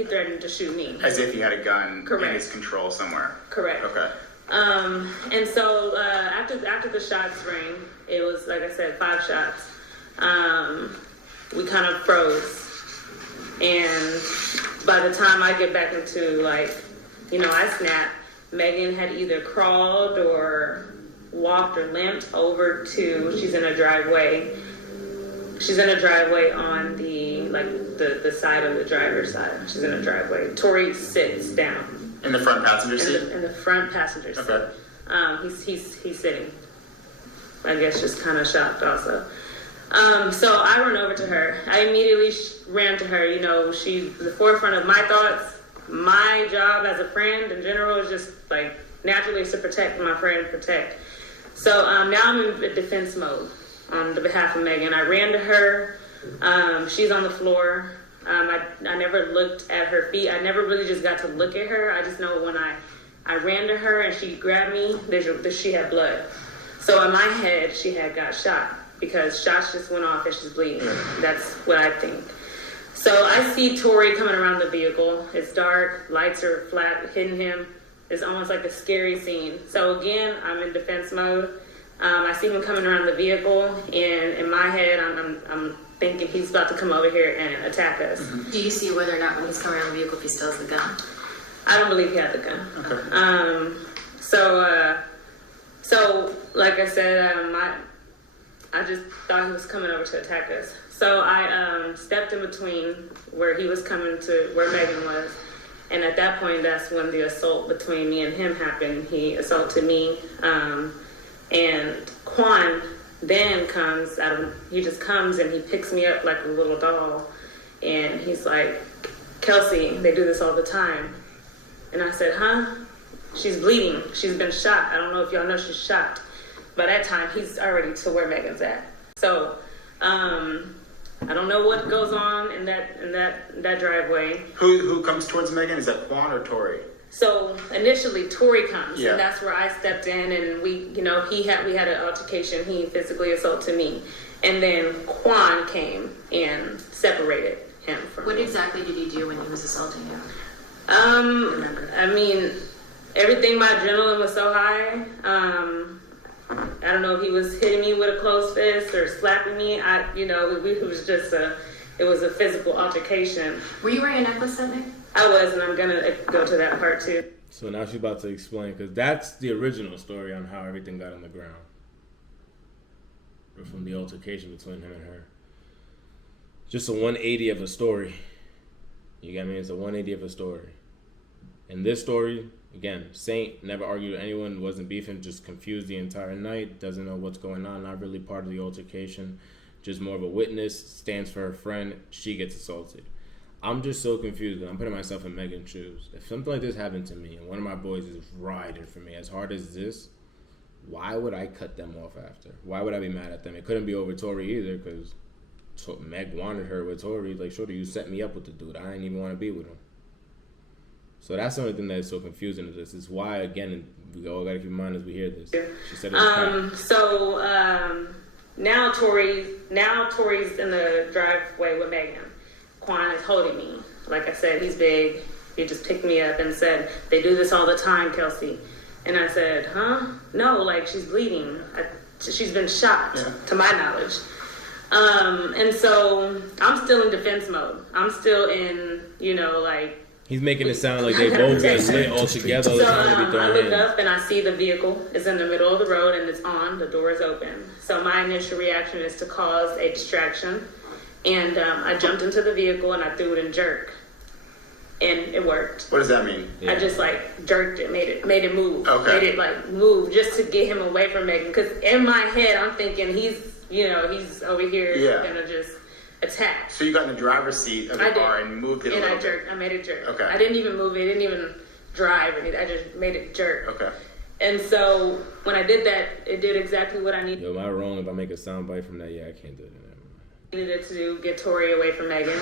threatened to shoot me. As if he had a gun Correct. in his control somewhere. Correct. Okay. And so after the shots rang, it was like I said, 5 shots. We kind of froze, and by the time I get back into I snapped. Megan had either crawled or walked or limped over to. She's in a driveway. She's in a driveway on the side of the driver's side. She's in a driveway. Tori sits down. In the front passenger seat? In the front passenger seat. Okay. He's sitting. I guess just kind of shocked also. So I run over to her. I immediately ran to her. She's the forefront of my thoughts. My job as a friend in general is just naturally is to protect my friend, protect. So now I'm in defense mode on the behalf of Megan. I ran to her. She's on the floor. I never looked at her feet. I never really just got to look at her. I just know when I ran to her and she grabbed me, she had blood. So in my head, she had got shot because shots just went off and she's bleeding. That's what I think. So I see Tori coming around the vehicle. It's dark, lights are flat, hitting him. It's almost like a scary scene. So again, I'm in defense mode. I see him coming around the vehicle, and in my head, I'm thinking he's about to come over here and attack us. Do you see whether or not when he's coming around the vehicle if he still has the gun? I don't believe he had the gun. Okay. So like I said, I just thought he was coming over to attack us. So I stepped in between where he was coming to where Megan was, and at that point, that's when the assault between me and him happened. He assaulted me, and Quan then he just comes and he picks me up like a little doll, and he's like, "Kelsey, they do this all the time." And I said, "Huh? She's bleeding. She's been shot. I don't know if y'all know she's shot." By that time, he's already to where Megan's at. So, I don't know what goes on in that driveway. Who comes towards Megan? Is that Quan or Tori? So initially, Tori comes, Yeah. and that's where I stepped in, and we had an altercation. He physically assaulted me, and then Quan came and separated him from What me. exactly did he do when he was assaulting you? I mean, everything. My adrenaline was so high. I don't know if he was hitting me with a closed fist or slapping me. It was just it was a physical altercation. Were you wearing a necklace that night? I was, and I'm gonna go to that part too. So now she's about to explain, because that's the original story on how everything got on the ground. Or from the altercation between him and her. Just a 180 of a story. You get me? It's a 180 of a story. In this story, again, Saint never argued with anyone, wasn't beefing, just confused the entire night, doesn't know what's going on, not really part of the altercation, just more of a witness, stands for her friend, she gets assaulted. I'm just so confused, I'm putting myself in Megan's shoes. If something like this happened to me and one of my boys is riding for me as hard as this, why would I cut them off after? Why would I be mad at them? It couldn't be over Tori either, because Meg wanted her with Tori. Like, shorty, you set me up with the dude. I didn't even want to be with him. So that's the only thing that is so confusing to this. Is why, again, we all got to keep in mind as we hear this. She said it was now Tori's in the driveway with Megan. Quan is holding me. Like I said, he's big. He just picked me up and said, "They do this all the time, Kelsey." And I said, "Huh? No, like, she's bleeding. She's been shot, to my knowledge." And so I'm still in defense mode. I'm still in, he's making it sound like they both get lit all together. So I look up and I see the vehicle is in the middle of the road and it's on. The door is open. So my initial reaction is to cause a distraction. And I jumped into the vehicle and I threw it in jerk. And it worked. What does that mean? I just jerked it, made it move. Okay. Made it move just to get him away from Megan. Because in my head, I'm thinking he's over here gonna just attack. So you got in the driver's seat of the car and moved it a little bit. I made it jerk. Okay. I didn't even move it. I didn't even drive or anything. I just made it jerk. Okay. And so when I did that, it did exactly what I needed. Yo, am I wrong if I make a soundbite from that? Yeah, I can't do it. Needed to get Tori away from Megan.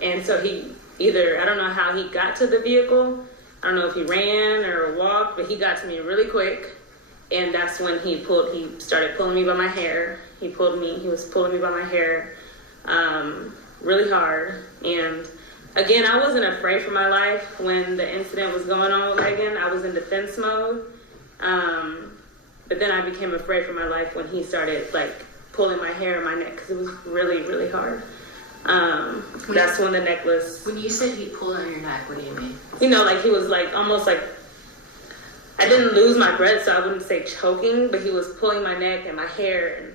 And so he I don't know how he got to the vehicle. I don't know if he ran or walked, but he got to me really quick. And that's when he started pulling me by my hair. He was pulling me by my hair really hard. And again, I wasn't afraid for my life when the incident was going on with Megan. I was in defense mode. But then I became afraid for my life when he started pulling my hair and my neck, because it was really, really hard. That's when the necklace... When you said he pulled on your neck, what do you mean? He was almost I didn't lose my breath, so I wouldn't say choking, but he was pulling my neck and my hair.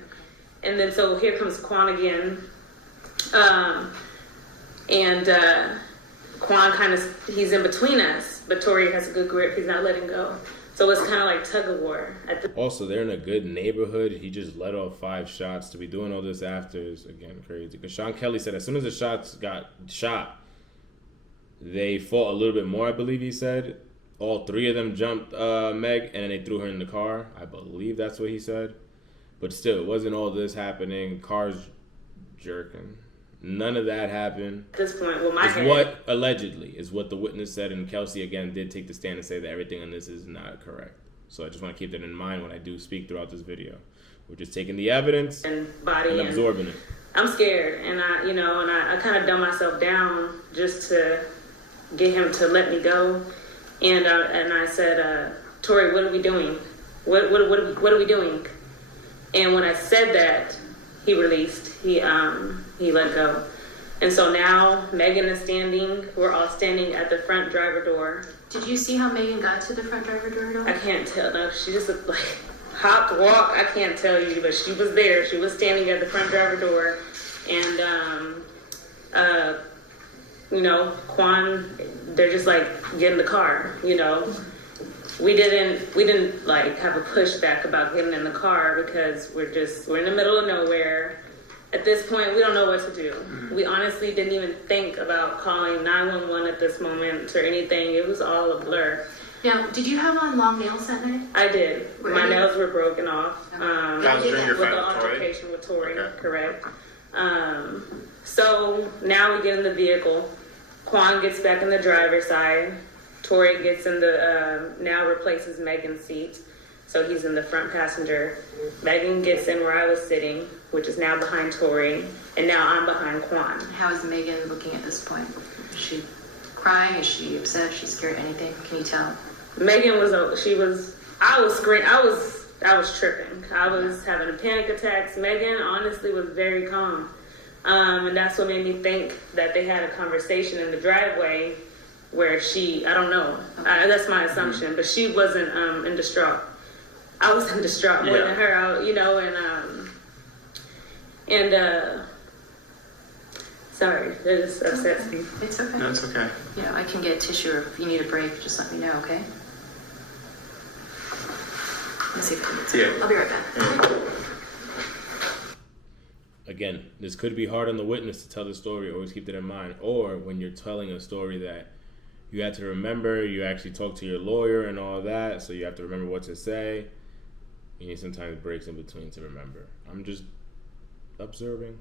And then so here comes Quan again. Quan he's in between us, but Tori has a good grip. He's not letting go. So it's kind of like tug of war. Also, they're in a good neighborhood. He just let off 5 shots. To be doing all this after is, again, crazy. Because Sean Kelly said as soon as the shots got shot, they fought a little bit more, I believe he said. All 3 of them jumped Meg, and then they threw her in the car. I believe that's what he said. But still, it wasn't all this happening. Cars jerking. None of that happened. At this point, with my head... What, allegedly, is what the witness said, and Kelsey, again, did take the stand and say that everything on this is not correct. So I just want to keep that in mind when I do speak throughout this video. We're just taking the evidence and absorbing it. I'm scared, and I kind of dumb myself down just to get him to let me go. And I said, Tori, what are we doing? What are we doing? And when I said that, he released. He let go. And so now Megan is standing. We're all standing at the front driver door. Did you see how Megan got to the front driver door at all? I can't tell. No, she just hopped, walked. I can't tell you, but she was there. She was standing at the front driver door. And, Quan, they're just get in the car, We didn't have a pushback about getting in the car because we're in the middle of nowhere. At this point, we don't know what to do. Mm-hmm. We honestly didn't even think about calling 911 at this moment or anything. It was all a blur. Now, did you have on long nails that night? I did. My nails were broken off. That was during your with fight the with Tori? altercation with Tori, Okay. correct. So now we get in the vehicle. Quan gets back in the driver's side. Tori gets in now replaces Megan's seat. So he's in the front passenger. Megan gets in where I was sitting, which is now behind Tori. And now I'm behind Quan. How is Megan looking at this point? Is she crying? Is she upset? Is she scared? Anything? Can you tell? Megan I was screaming. I was tripping. I was having a panic attacks. Megan honestly was very calm. And that's what made me think that they had a conversation in the driveway where I don't know. That's my assumption, but she wasn't in distraught. I was in distraught more than her, sorry, that just upsets me. It's okay. No, it's okay. Yeah, I can get tissue, or if you need a break, just let me know, okay? Let me see if I can get some. Yeah. I'll be right back. Again, this could be hard on the witness to tell the story. Always keep that in mind. Or when you're telling a story that you have to remember, you actually talk to your lawyer and all that, so you have to remember what to say. You need sometimes breaks in between to remember. I'm just observing.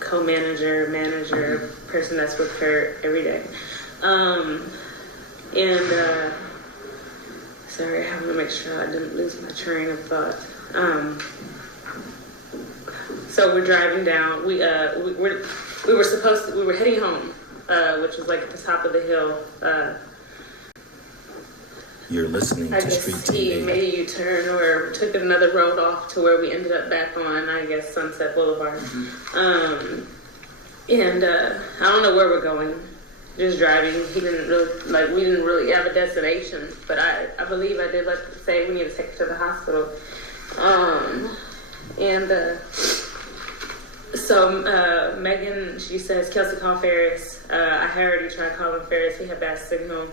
Co-manager, manager, person that's with her every day. Sorry, I have to make sure I didn't lose my train of thought. So we're driving down. We were heading home, which was like at the top of the hill. You're listening I to guess Street he TV. made a U-turn or took another road off to where we ended up back on, I guess, Sunset Boulevard. I don't know where we're going. Just driving. He didn't really, we didn't really have a destination, but I believe I did say we need to take her to the hospital. So Megan, she says, Kelsey, call Ferris. I had already tried calling Ferris. He had bad signal,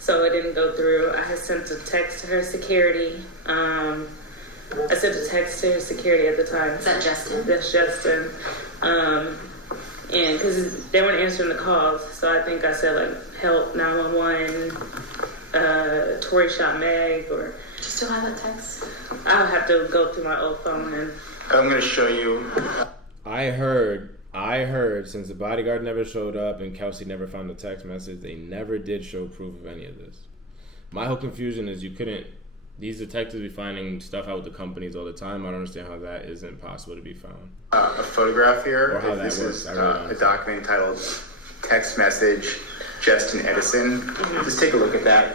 so it didn't go through. I had sent a text to her security. I sent a text to her security at the time. Is that Justin? That's Justin. And because they weren't answering the calls, so I think I said help 911. Tori shot Meg, or. Do you still have that text? I'll have to go through my old phone and. I'm going to show you. I heard since the bodyguard never showed up and Kelsey never found the text message, they never did show proof of any of this. My whole confusion is these detectives be finding stuff out with the companies all the time. I don't understand how that isn't possible to be found. A photograph here. Or how that this works. is I really don't a understand. document entitled Text Message, Justin Edison. Just take a look at that.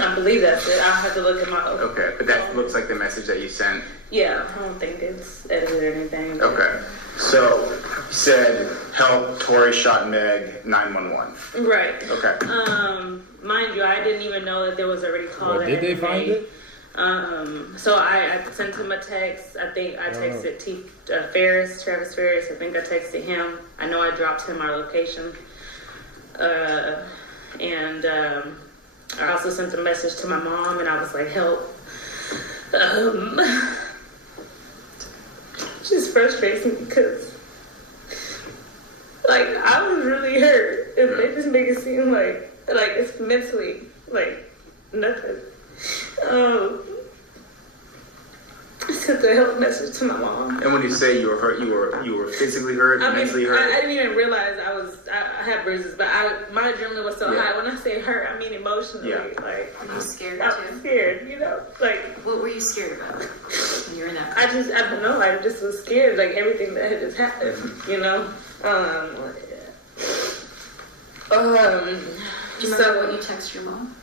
I believe that's it. I'll have to look at my old. Okay, but that looks like the message that you sent. Yeah, I don't think it's edited or anything. Okay, so you said help, Tori shot Meg, 911. Right. Okay. Mind you, I didn't even know that there was already call. Well, that did had they been find made. it? So I sent him a text. I think I texted Travis Ferris. I think I texted him. I know I dropped him our location. I also sent a message to my mom, and I was like, help. Just frustrates me because, I was really hurt. And they just make it seem like it's mentally, nothing. I sent a help message to my mom. And when you say you were hurt, you were physically hurt, mentally hurt? I didn't even realize I had bruises, but my adrenaline was so high. When I say hurt, I mean emotionally. Yeah. Were you scared I too? was scared, What were you scared about when you were in that? I don't know. I just was scared, everything that had just happened, Do you remember what you texted your mom?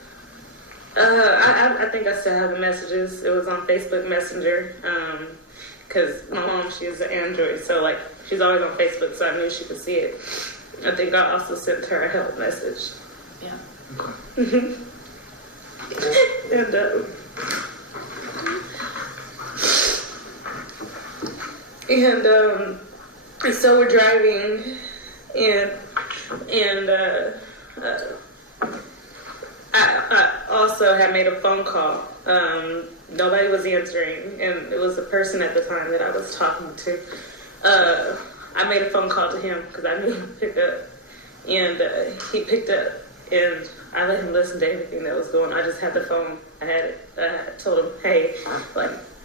I think I still have the messages. It was on Facebook Messenger. Because my mom, she's an Android, so she's always on Facebook, so I knew she could see it. I think I also sent her a help message. Yeah. And so we're driving, and I also had made a phone call. Nobody was answering, and it was the person at the time that I was talking to. I made a phone call to him because I knew he would pick up, and he picked up, and I let him listen to everything that was going on. I just had the phone. I told him, hey,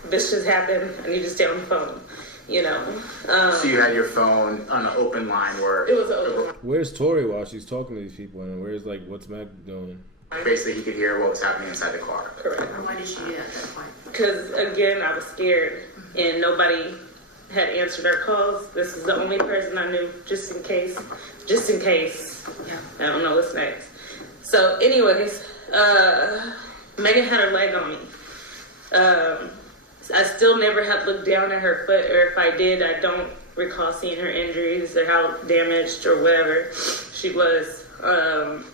this just happened. I need to stay on the phone, So you had your phone on an open line where... It was open. Where's Tori while she's talking to these people? And where's, what's Meg doing? Basically, he could hear what was happening inside the car. Correct. Why did she do that at that point? Because again, I was scared, and nobody had answered our calls. This is the only person I knew, just in case. Yeah. I don't know what's next. So, anyways, Megan had her leg on me. I still never had looked down at her foot, or if I did, I don't recall seeing her injuries or how damaged or whatever she was. I'm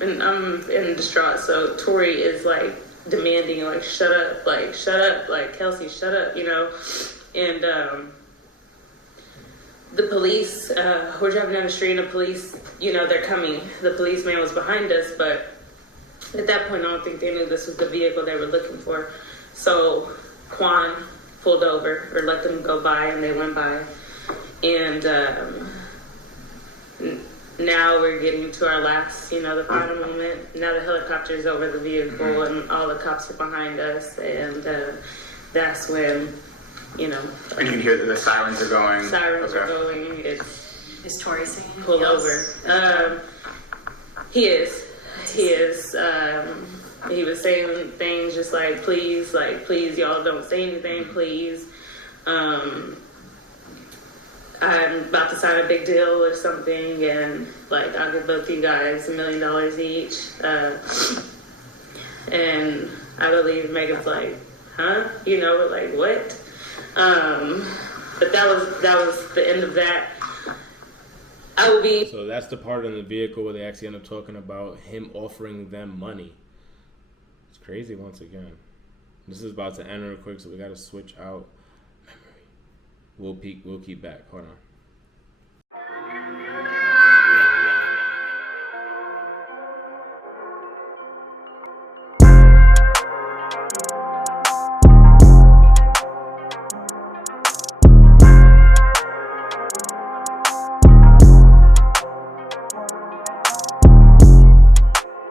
in distraught. So Tori is like demanding, like, shut up, like Kelsey, shut up, you know. And the police, we're driving down the street, and the police, you know, they're coming. The policeman was behind us, but at that point, I don't think they knew this was the vehicle they were looking for. So Quan pulled over, or let them go by, and they went by. And now we're getting to our last, you know, the final moment. Now the helicopter's over the vehicle, and all the cops are behind us, and that's when, you know. And you can hear that the sirens are going. Sirens are Okay. going. It's Is Tori saying anything pull else? over. He is. He was saying things just like, please, y'all don't say anything, please. I'm about to sign a big deal or something, and like, I'll give both you guys $1 million each. And I believe Megan's like, huh? You know, we're like, what? But that was the end of that. I will be. So that's the part in the vehicle where they actually end up talking about him offering them money. It's crazy once again. This is about to end real quick, so we got to switch out memory. We'll keep back. Hold on.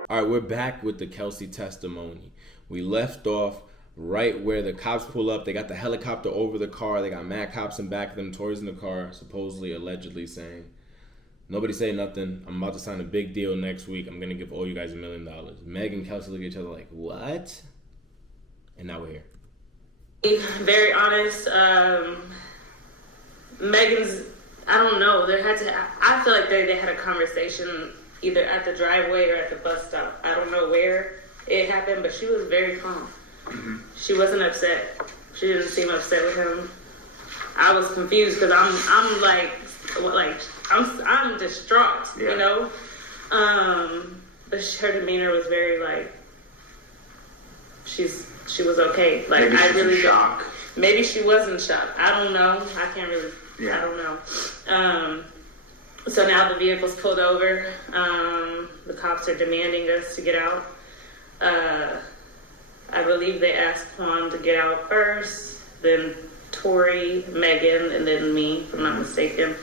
All right, we're back with the Kelsey testimony. We left off right where the cops pull up. They got the helicopter over the car. They got mad cops in back of them. Tori's in the car, supposedly, allegedly saying, nobody say nothing. I'm about to sign a big deal next week. I'm going to give all you guys $1 million. Meg and Kelsey look at each other like, what? And now we're here. Very honest. Megan's, I don't know. I feel like they had a conversation either at the driveway or at the bus stop. I don't know where it happened, but she was very calm. Mm-hmm. She wasn't upset. She didn't seem upset with him. I was confused because I'm like I'm distraught, yeah. You know. But her demeanor was very like she was okay. Like, maybe I she's really in shock. Maybe she was in shock. I don't know. I can't really. Yeah. I don't know. So now the vehicle's pulled over. The cops are demanding us to get out. I believe they asked Quan to get out first, then Tori, Megan, and then me, if I'm not mistaken.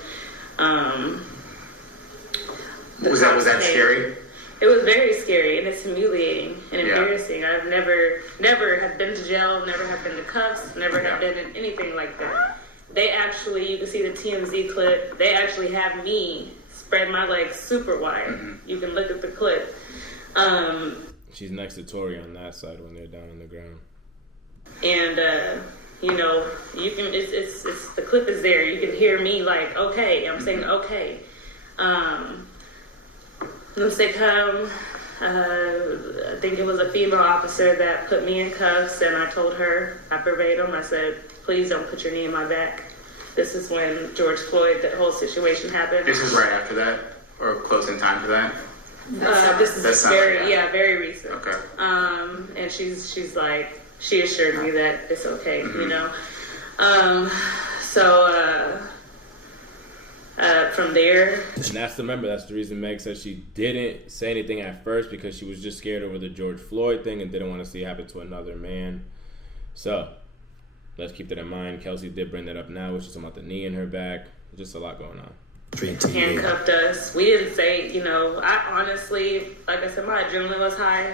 Was that scary? It was very scary, and it's humiliating and Yeah. embarrassing. I've never have been to jail, never have been to cuffs, never have been in anything like that. They actually, you can see the TMZ clip, they actually have me spread my legs super wide. Mm-hmm. You can look at the clip. She's next to Tori on that side when they're down on the ground. And, you know, you can, it's the clip is there. You can hear me like, okay, I'm saying, okay. Once they come, I think it was a female officer that put me in cuffs, and I told her, I verbatim, I said, please don't put your knee in my back. This is when George Floyd, that whole situation happened. This is right after that, or close in time to that? This is very recent. Okay. And she's like, she assured me that it's okay, you know. From there. And that's the reason Meg said she didn't say anything at first, because she was just scared over the George Floyd thing and didn't want to see it happen to another man. So let's keep that in mind. Kelsey did bring that up now, which is about the knee in her back. Just a lot going on. Handcuffed us. We didn't say, you know, I honestly, like I said, my adrenaline was high.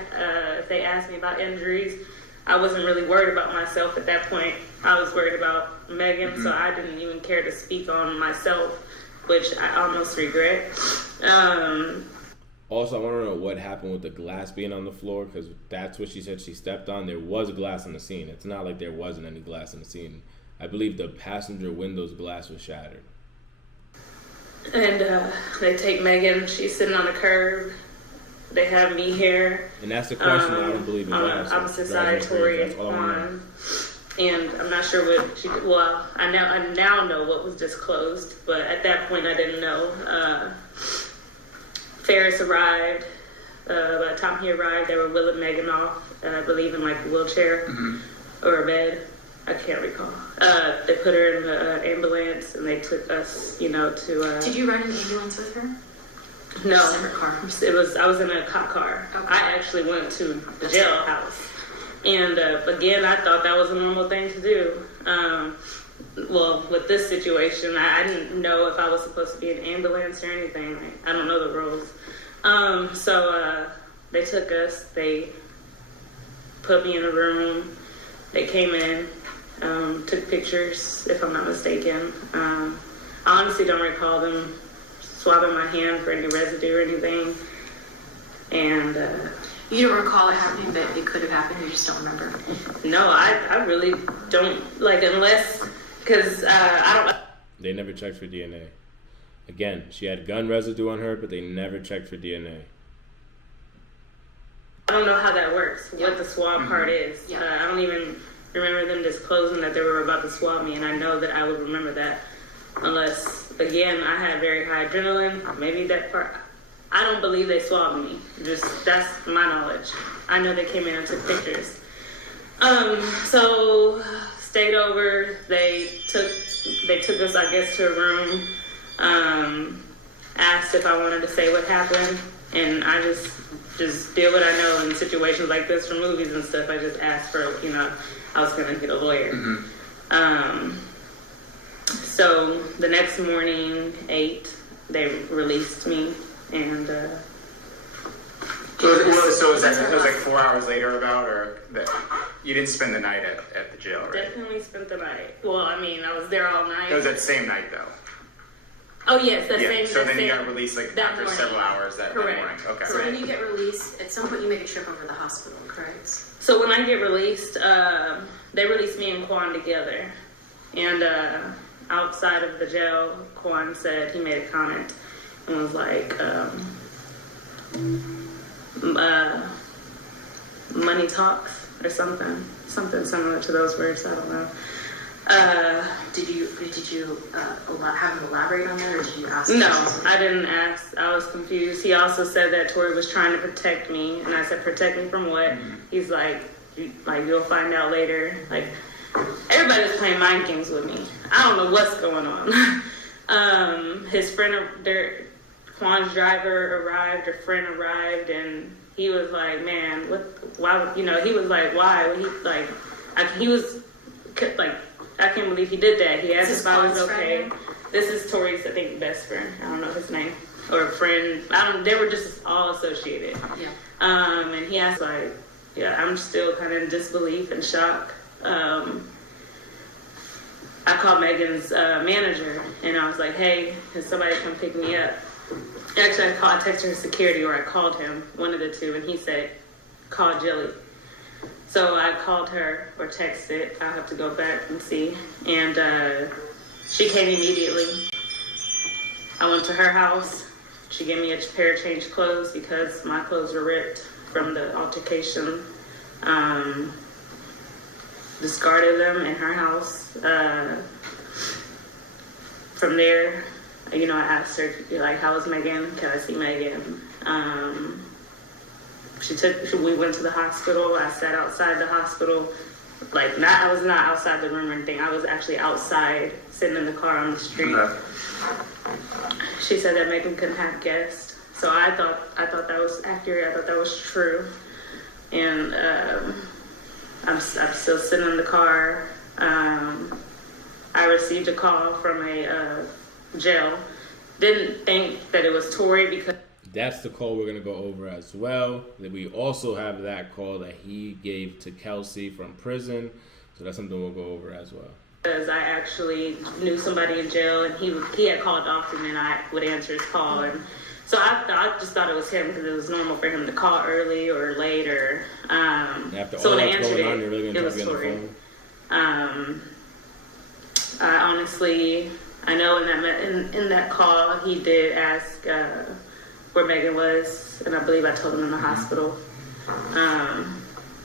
If they asked me about injuries, I wasn't really worried about myself at that point. I was worried about Megan, so I didn't even care to speak on myself, which I almost regret. Also, I want to know what happened with the glass being on the floor, because that's what she said she stepped on. There was glass in the scene. It's not like there wasn't any glass in the scene. I believe the passenger window's glass was shattered. And they take Megan. She's sitting on the curb. They have me here. And that's the question I don't believe in glass. I'm beside Tori and Quan. And I'm not sure what she did. Well, I now know what was disclosed, but at that point I didn't know. Ferris arrived. By the time he arrived, they were wheeling Megan off, I believe in like a wheelchair or a bed. I can't recall. They put her in the ambulance and they took us, to... Did you ride an ambulance with her? No. Separate car? I was in a cop car. Okay. I actually went to the jailhouse. And again, I thought that was a normal thing to do. Well, with this situation, I didn't know if I was supposed to be in an ambulance or anything. Like, I don't know the rules. So they took us. They put me in a room. They came in, took pictures, if I'm not mistaken. I honestly don't recall them swabbing my hand for any residue or anything. And You don't recall it happening, but it could have happened, you just don't remember? no, I really don't, unless, because I don't... They never checked for DNA. Again, she had gun residue on her, but they never checked for DNA. I don't know how that works, what the swab part is. Yeah. I don't even remember them disclosing that they were about to swab me, and I know that I would remember that unless, again, I had very high adrenaline. Maybe that part, I don't believe they swabbed me. That's my knowledge. I know they came in and took pictures. So stayed over. They took us, I guess, to a room. Asked if I wanted to say what happened, and I just did what I know in situations like this from movies and stuff. I just asked for, I was gonna get a lawyer. So the next morning, 8, they released me, and So it was like 4 hours later or that you didn't spend the night at the jail, right? definitely spent the night. Well, I mean, I was there all night. It was that same night though. Oh yes, that same. So that then you same- got released like that after morning. several hours that Correct. morning. Okay. So when you get released, at some point you make a trip over to the hospital, correct? So when I get released, they released me and Quan together. And outside of the jail, Quan said, he made a comment and was like, money talks or something similar to those words. I don't know. Did you have him elaborate on that, or did you ask? No, questions? I didn't ask. I was confused. He also said that Tori was trying to protect me, and I said, protect me from what? He's like, you'll find out later. Like, everybody's playing mind games with me. I don't know what's going on. His friend, Quan's driver arrived, her friend arrived, and he was like, man, why, he was like, why? He was like, I can't believe he did that. He asked if I was okay. This is Tori's, I think, best friend. I don't know his name. Or friend. They were just all associated. Yeah. And he asked, like, yeah, I'm still kind of in disbelief and shock. I called Megan's manager, and I was like, hey, can somebody come pick me up? Actually, I texted her security, or I called him, one of the two, and he said, call Jilly. So I called her or texted. I'll have to go back and see. And she came immediately. I went to her house. She gave me a pair of changed clothes because my clothes were ripped from the altercation. Discarded them in her house. From there, I asked her, like, how was Megan? Can I see Megan? We went to the hospital. I sat outside the hospital. I was not outside the room or anything. I was actually outside, sitting in the car on the street. Okay. She said that Megan couldn't have guests. So I thought that was accurate. I thought that was true. And I'm still sitting in the car. I received a call from a jail. Didn't think that it was Tori because... That's the call we're going to go over as well. Then we also have that call that he gave to Kelsey from prison. So that's something we'll go over as well. because I actually knew somebody in jail, and he had called often, and I would answer his call, and so I just thought it was him because it was normal for him to call early or late or. After So all when I that's answered going on, you're really it gonna was try to get on Tori. the phone? I honestly, I know in that call he did ask where Megan was, and I believe I told him in the hospital. I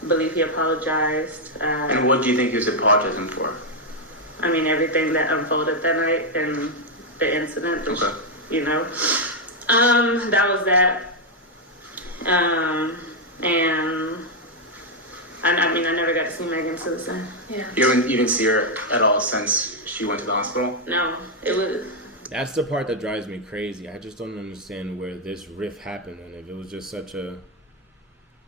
believe he apologized. And what do you think he was apologizing for? I mean, everything that unfolded that night and the incident, which, Okay. you know, that was that. And I mean, I never got to see Megan since then. Yeah. You didn't see her at all since she went to the hospital? No, it was. That's the part that drives me crazy. I just don't understand where this rift happened, and if it was just such a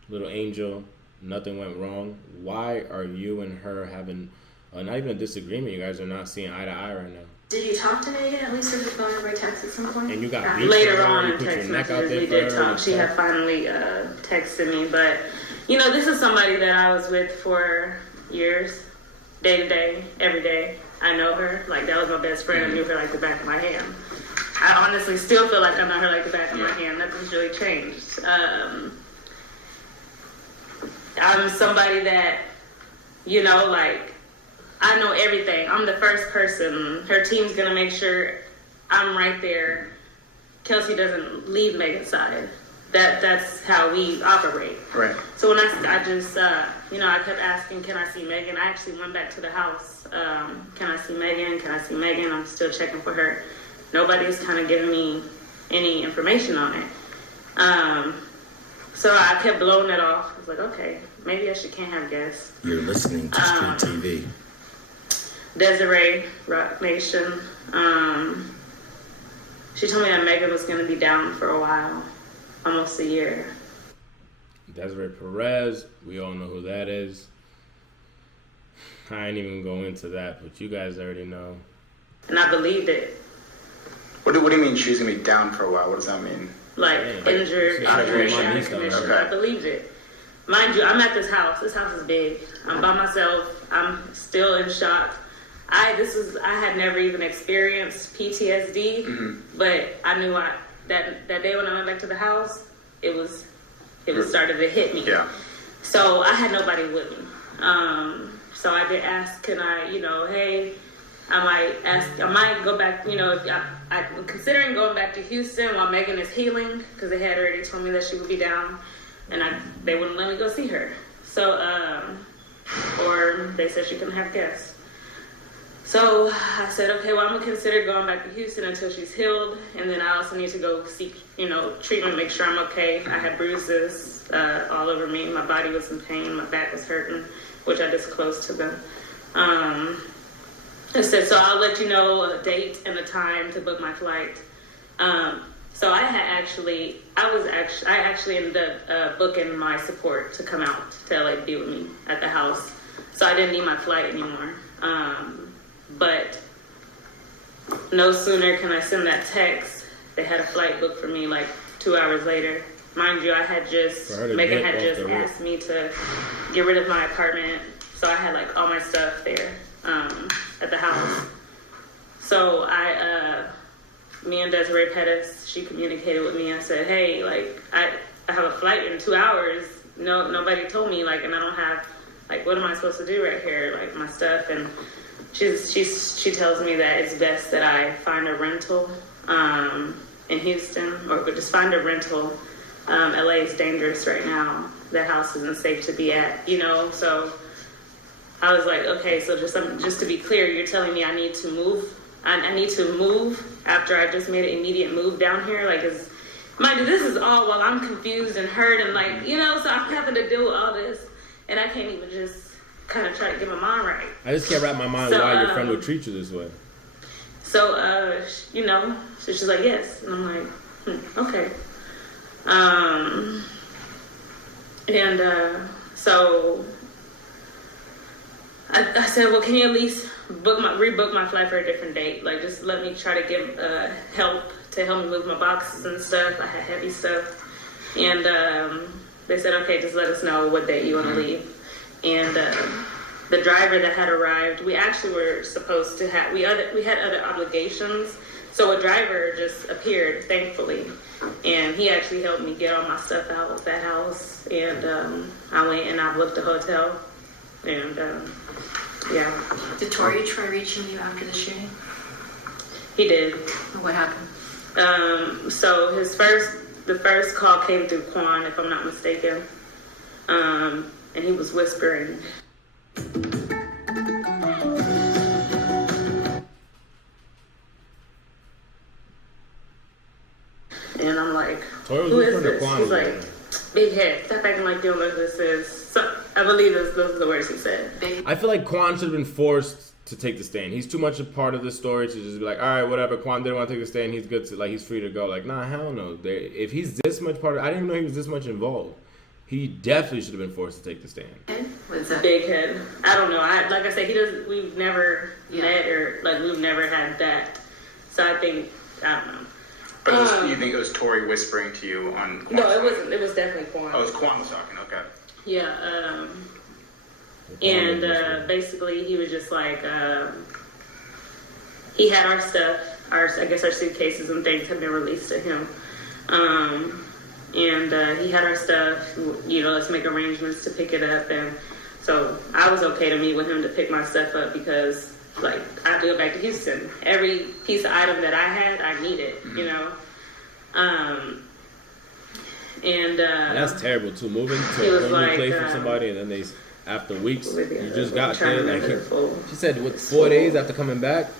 little angel, nothing went wrong, why are you and her having not even a disagreement? You guys are not seeing eye to eye right now. Did you talk to Megan at least over the phone or by text at some point? And you got Yeah, beef later with her, on you in put your text neck out messages there we for did her talk. and She stuff. had finally texted me, but you know, this is somebody that I was with for years, day to day, every day. I know her, like that was my best friend. I knew her like the back of my hand. I honestly still feel like I know her like the back of my hand. Nothing's really changed. I'm somebody that, you know, like, I know everything. I'm the first person. Her team's gonna make sure I'm right there. Kelsey doesn't leave Megan's side. That's how we operate. Right. So when I just, you know, I kept asking, can I see Megan? I actually went back to the house. Can I see Megan? Can I see Megan? I'm still checking for her. Nobody's kind of giving me any information on it. So I kept blowing it off. I was like, okay, maybe I can't have guests. You're listening to Street TV. Desiree, Rock Nation, she told me that Megan was going to be down for a while, almost a year. Desiree Perez, we all know who that is. I ain't even going into that, but you guys already know. And I believed it. What do you mean she's gonna be down for a while? What does that mean? Like, Yeah, injured, yeah, injured, yeah, shattered yeah, condition. okay. I believed it. Mind you, I'm at this house. This house is big. I'm by myself. I'm still in shock. I had never even experienced PTSD, but I knew that day when I went back to the house, it was started to hit me. Yeah. So I had nobody with me. So I did ask, can I, you know, hey, I might go back, you know, if I'm considering going back to Houston while Megan is healing, because they had already told me that she would be down, and they wouldn't let me go see her. So, or they said she couldn't have guests. So I said, okay, well, I'm gonna consider going back to Houston until she's healed, and then I also need to go seek, you know, treatment, make sure I'm okay. I had bruises all over me. My body was in pain. My back was hurting, which I disclosed to them. I said, so I'll let you know a date and a time to book my flight. So I actually ended up booking my support to come out to LA to be with me at the house. So I didn't need my flight anymore. But no sooner can I send that text, they had a flight booked for me like 2 hours later. Mind you, Megan had just asked me to get rid of my apartment. So I had like all my stuff there at the house. So me and Desiree Pettis, she communicated with me. I said, hey, like I have a flight in 2 hours. Nobody told me, like, and I don't have, like, what am I supposed to do right here? Like my stuff. And she tells me that it's best that I find a rental in Houston, or just find a rental. LA is dangerous right now. That house isn't safe to be at, you know. So I was like, okay, so just to be clear, you're telling me I need to move. I need to move after I just made an immediate move down here. Like, mind you, this is all while I'm confused and hurt and like, you know. So I'm having to deal with all this, and I can't even just kind of try to get my mind right. I just can't wrap my mind why your friend would treat you this way. So, you know, so she's like, yes. And I'm like, okay. So I said, well, can you at least rebook my flight for a different date? Like, just let me try to get help me move my boxes and stuff. I had heavy stuff. And they said, okay, just let us know what date you want to leave. And the driver that had arrived, we actually were supposed to have, we had other obligations. So a driver just appeared, thankfully. And he actually helped me get all my stuff out of that house. And I went and I booked a hotel. And yeah. Did Tory try reaching you after the shooting? He did. What happened? So the first call came through Quan, if I'm not mistaken. And he was whispering. And I'm like, who is this? He's like, big head, stop acting like you don't know who this is. So, I believe those are the words he said. I feel like Quan should have been forced to take the stand. He's too much a part of the story to just be like, all right, whatever. Quan didn't want to take the stand. He's good to, like, he's free to go. Like, nah, hell no. If he's this much part of, I didn't even know he was this much involved. He definitely should have been forced to take the stand. What's that? Big head. I don't know. Like I said, we've never met or, like, we've never had that. So I think, I don't know. But you think it was Tory whispering to you on Quan's No, it side? wasn't. It was definitely Quan. Oh, it was Quan was talking, okay. Yeah, and basically he was just like, he had our stuff, I guess our suitcases and things had been released to him. And he had our stuff, let's make arrangements to pick it up. And so I was okay to meet with him to pick my stuff up because, like, I have to go back to Houston. Every piece of item that I had, I needed, And that's terrible too. Moving to he a was whole new like, place for somebody, and then they, after weeks, you just got trying to there. remember Like the full- she said, what, 4 days after coming back?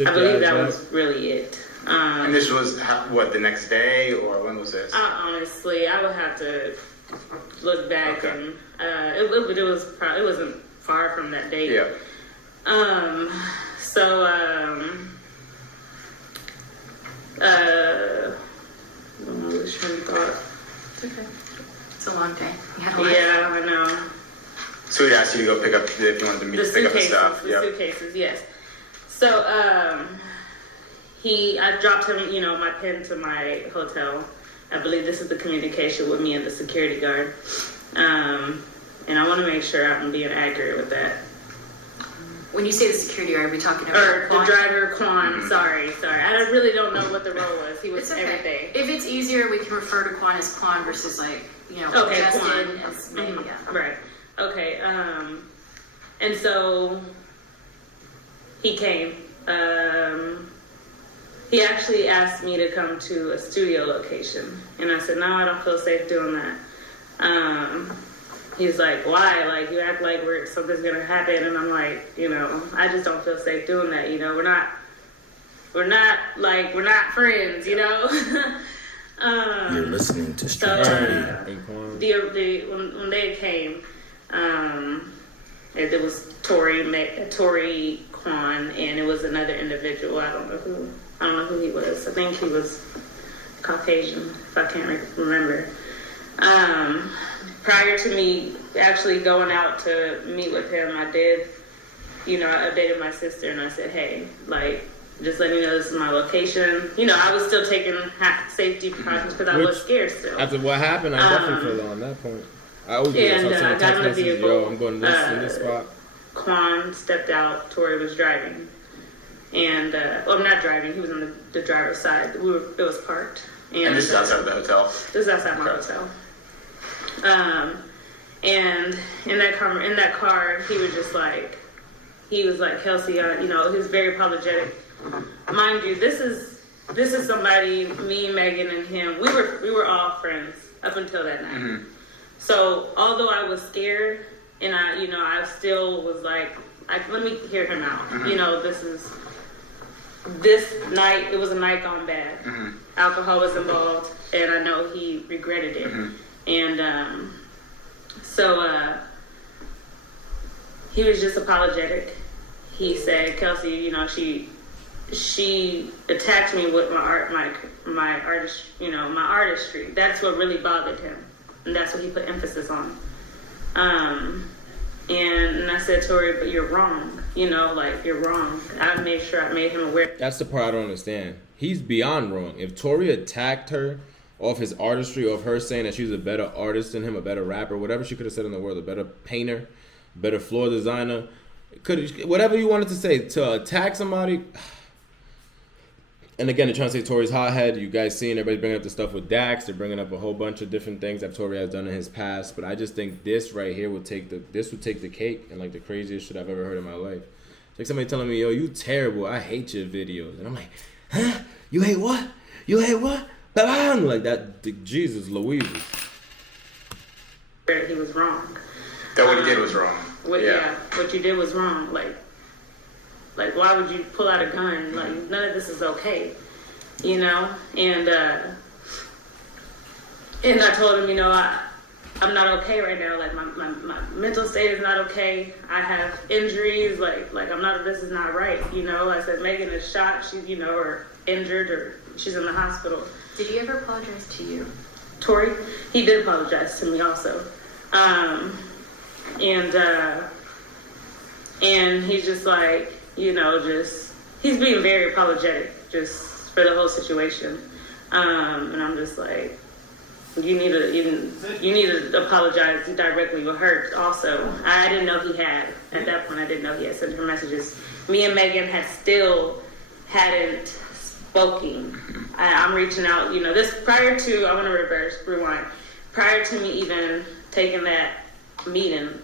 I believe that was really it. And this was, the next day, or when was this? Honestly, I would have to look back, Okay. and it wasn't far from that date. Yeah. I was trying to thought. It's okay. It's a long day. You had a life. Yeah, I know. So he'd asked you to go pick up, if you wanted to meet The to pick up the suitcases, stuff. Yep. suitcases, yes. So, I dropped him, my pen to my hotel. I believe this is the communication with me and the security guard. And I want to make sure I'm being accurate with that. When you say the security guard, are we talking about Or the Quan? driver, Quan, sorry. I really don't know what the role was. He was It's okay. everything. If it's easier, we can refer to Quan as Quan versus, like, Okay, Justin Quan. as Meg. Mhm. Yeah. Right. Okay. And so he came. He actually asked me to come to a studio location, and I said, no, I don't feel safe doing that. He's like, why? Like, you act like something's gonna happen, and I'm like, I just don't feel safe doing that. We're not friends, You're listening to Street So, TV. when they came, it was Tory Quan, and it was another individual. I don't know who he was. I think he was Caucasian, if I can't remember. Prior to me actually going out to meet with him, I did, I updated my sister and I said, hey, like, just let me know this is my location. I was still taking safety precautions because I was scared still. After what happened, I definitely feel on that point. I always do this. And I'll send a got text in the message, vehicle. yo, I'm going this in this spot. Quan stepped out, Tori was driving. And, not driving, he was on the driver's side. It was parked. And this is outside of the hotel? This is outside my hotel. And in that car, he was like, Kelsey, he was very apologetic. Mind you, this is somebody, me, Megan, and him, we were all friends up until that night. Mm-hmm. So although I was scared, and I still was like, let me hear him out. Mm-hmm. This night, it was a night gone bad. Mm-hmm. Alcohol was involved, and I know he regretted it. Mm-hmm. And so he was just apologetic. He said, Kelsey, she attacked me with my artistry. That's what really bothered him, and that's what he put emphasis on. And I said, Tori, but you're wrong. You're wrong. I made sure I made him aware. That's the part I don't understand. He's beyond wrong. If Tori attacked her off his artistry, of her saying that she's a better artist than him, a better rapper, whatever she could have said in the world, a better painter, better floor designer. Could whatever you wanted to say to attack somebody. And again, they're trying to say Tory's hothead. You guys seen everybody bringing up the stuff with Dax. They're bringing up a whole bunch of different things that Tory has done in his past. But I just think this right here would take the cake and like the craziest shit I've ever heard in my life. It's like somebody telling me, "Yo, you terrible. I hate your videos," and I'm like, "Huh? You hate what? You hate what?" Bang! Like that. Jesus Louise. He was wrong. That what he did was wrong. What you did was wrong. Like, why would you pull out a gun? Like, none of this is okay, you know? And I told him, you know, I'm not okay right now. Like, my mental state is not okay. I have injuries. Like this is not right, you know? I said, Megan is shot. She's, you know, or injured, or she's in the hospital. Did he ever apologize to you? Tory, he did apologize to me also. And he's just like, you know, he's being very apologetic just for the whole situation. And I'm just like, you need to apologize directly with her also. I didn't know he had, at that point, I didn't know he had sent her messages. Me and Megan hadn't spoken. I'm reaching out, you know, this prior to, I want to rewind. Prior to me even taking that meeting,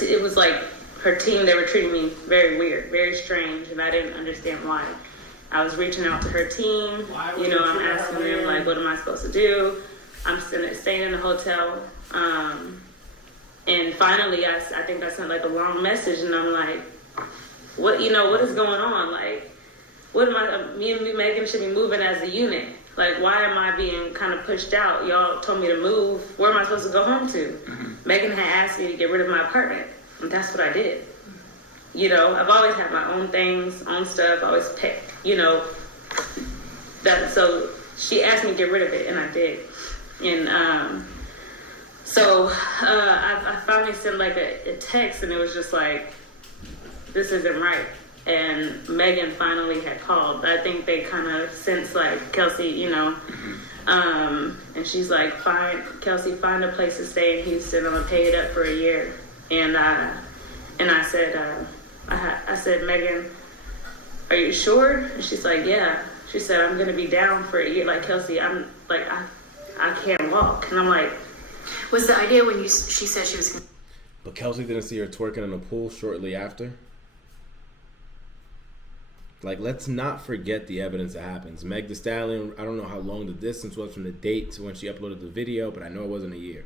it was like her team, they were treating me very weird, very strange, and I didn't understand why. I was reaching out to her team, you know, I'm asking them, like, what am I supposed to do? I'm staying in the hotel, and finally, I think I sent, like, a long message, and I'm like, what is going on? Like, me and Megan should be moving as a unit. Like, why am I being kind of pushed out? Y'all told me to move. Where am I supposed to go home to? Mm-hmm. Megan had asked me to get rid of my apartment, and that's what I did. You know, I've always had my own things, own stuff, always picked, you know. So she asked me to get rid of it, and I did. And I finally sent like a text, and it was just like, this isn't right. And Megan finally had called. I think they kind of sensed like, Kelsey, you know, and she's like, Kelsey, find a place to stay in Houston. I'm gonna pay it up for a year. And I said, Megan, are you sure? And she's like, yeah. She said, I'm gonna be down for a year. Like, Kelsey, I'm like, I can't walk. And I'm like, was the idea when she said she was? But Kelsey didn't see her twerking in the pool shortly after. Like, let's not forget the evidence that happens. Meg Thee Stallion, I don't know how long the distance was from the date to when she uploaded the video, but I know it wasn't a year.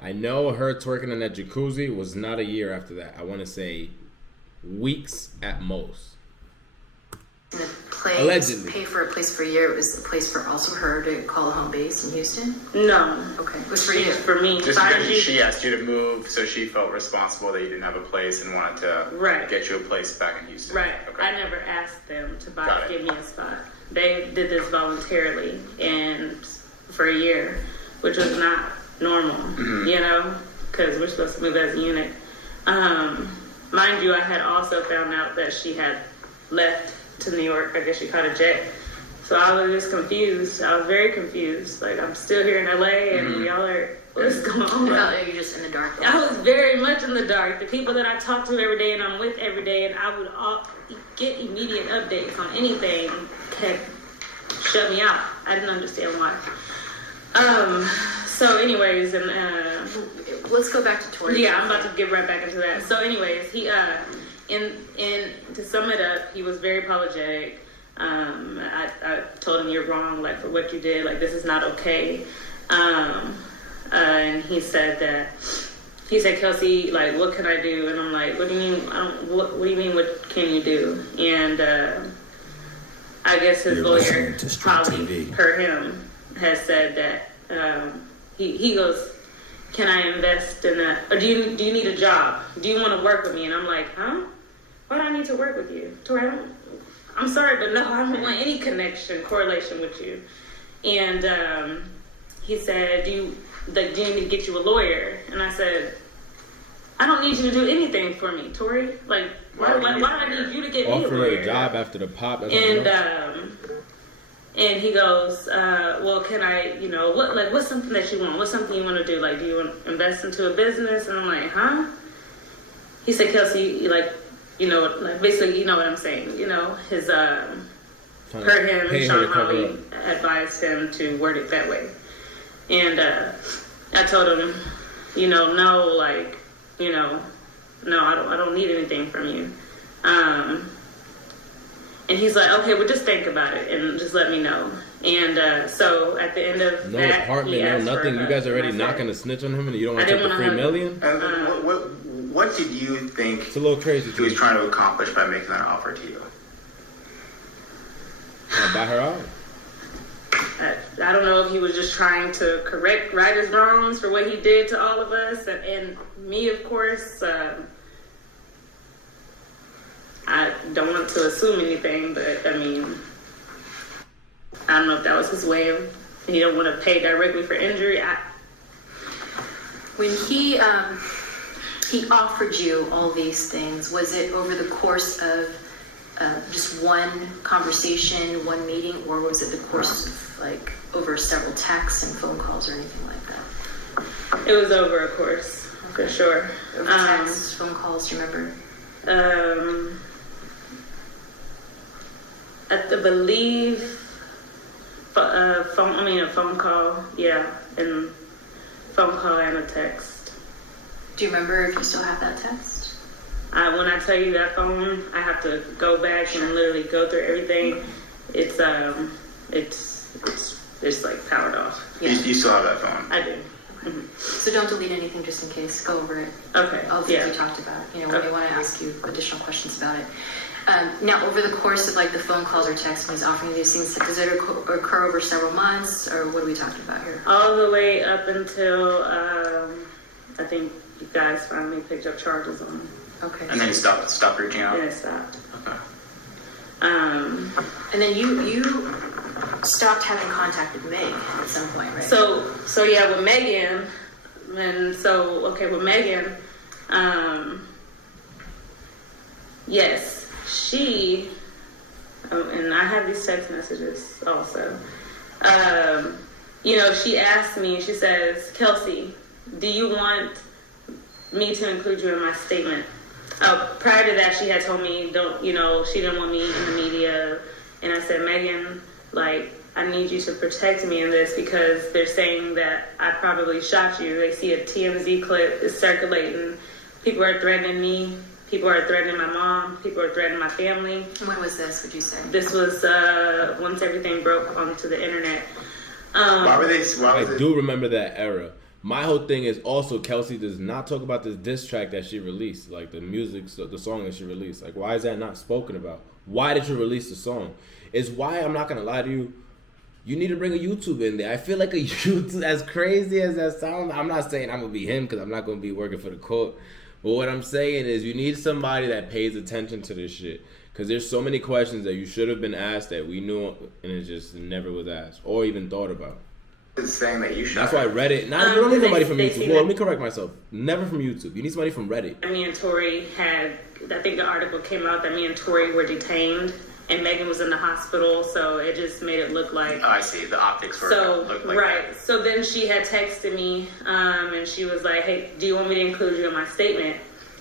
I know her twerking in that jacuzzi was not a year after that. I want to say weeks at most. In a place, allegedly. Pay for a place for a year. It was a place for also her to call a home base in Houston? no. Okay. It was for you. For me. Just because she asked you to move, so she felt responsible that you didn't have a place and wanted to get you a place back in Houston. Right. Okay. I never asked them to Got it. give me a spot. They did this voluntarily and for a year, which was not normal, you know, because we're supposed to move as a unit. Mind you, I had also found out that she had left to New York. I guess she caught a jet. So I was just confused. I was very confused. Like, I'm still here in LA and y'all are, what's going on? You're just in the dark. I was very much in the dark. The people that I talk to every day and I'm with every day, and I would get immediate updates on anything, had shut me out. I didn't understand why. So anyways, and let's go back to Tory. yeah, I'm about to get right back into that. So anyways, he to sum it up, he was very apologetic. I told him, you're wrong, like, for what you did, like, this is not okay. And he said, Kelsey, like, what can I do? And I'm like, what do you mean? What do you mean? What can you do? And I guess his lawyer, probably per him, has said that he goes, can I invest in a? Or do you need a job? Do you want to work with me? And I'm like, huh? Why do I need to work with you? Tori, I'm sorry, but no, I don't want any correlation with you. And he said, do you need to get you a lawyer? And I said, I don't need you to do anything for me, Tori. Like, why do I need you to get me a lawyer? Offer her a job after the pop. And And he goes, well, can I, what's something that you want? What's something you want to do? Like, do you want to invest into a business? And I'm like, huh? He said, Kelsey, basically, you know what I'm saying. His, heard him, Sean Holly advised him to word it that way. And I told him, no, I don't need anything from you. And he's like, okay, well, just think about it and just let me know. And so at the end of no that, apartment, no nothing. You guys already not gonna snitch on him, and you don't want to take the $3 million. What did you think? It's a little crazy. He was trying to accomplish by making that offer to you? I'll buy her out. I don't know if he was just trying to right his wrongs for what he did to all of us and me, of course. I don't want to assume anything, but I mean, I don't know if that was his way of, he don't want to pay directly for injury. When he offered you all these things, was it over the course of just one conversation, one meeting, or was it the course of like over several texts and phone calls or anything like that? It was over a course, for sure. Over texts, phone calls, do you remember? I believe a phone call, yeah, and phone call and a text. Do you remember if you still have that text? When I tell you that phone, I have to go back and literally go through everything. It's like powered off. Yeah. You still have that phone? I do. Mm-hmm. So don't delete anything just in case. Go over it. Okay. All the things we talked about. When they want to ask you additional questions about it. Now, over the course of like the phone calls or texts when he's offering you these things, does it occur over several months, or what are we talking about here? All the way up until I think you guys finally picked up charges on him. Okay. And then he stopped reaching out. Yeah, stopped. Okay. And then you stopped having contact with Meg at some point, right? So yeah, with Megan, with Megan, yes. She, and I have these text messages also. She asked me, she says, Kelsey, do you want me to include you in my statement? Prior to that, she had told me, she didn't want me in the media. And I said, Megan, I need you to protect me in this because they're saying that I probably shot you. They see a TMZ clip is circulating. People are threatening me. People are threatening my mom. People are threatening my family. When was this, would you say? This was once everything broke onto the internet. I do remember that era. My whole thing is also Kelsey does not talk about this diss track that she released, like the music, the song that she released. Like, why is that not spoken about? Why did you release the song? It's why I'm not going to lie to you. You need to bring a YouTube in there. I feel like a YouTube, as crazy as that sounds, I'm not saying I'm going to be him because I'm not going to be working for the court. But what I'm saying is you need somebody that pays attention to this shit. Because there's so many questions that you should have been asked that we knew and it just never was asked or even thought about. It's saying that you should. That's why Reddit. You don't need somebody from YouTube. Well, let me correct myself. Never from YouTube. You need somebody from Reddit. Me and Tori I think the article came out that me and Tori were detained and Megan was in the hospital, so it just made it look like. Oh, I see. The optics were looked like right. that. So then she had texted me, and she was like, "Hey, do you want me to include you in my statement?"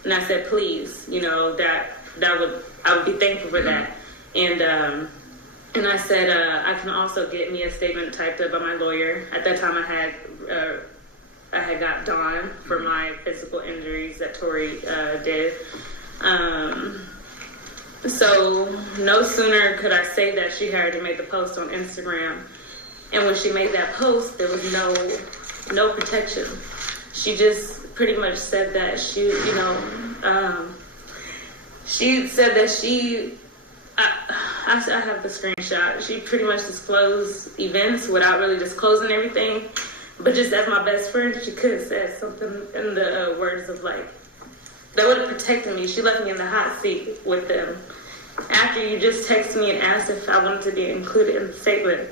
And I said, "Please, I would be thankful for that." And I said, I can also get me a statement typed up by my lawyer. At that time, I had got Dawn for my physical injuries that Tori did. So no sooner could I say that, she had already made the post on Instagram. And when she made that post, there was no protection. She just pretty much said that she said that I have the screenshot. She pretty much disclosed events without really disclosing everything. But just as my best friend, she could have said something in the words of that would have protected me. She left me in the hot seat with them. After you just texted me and asked if I wanted to be included in the statement,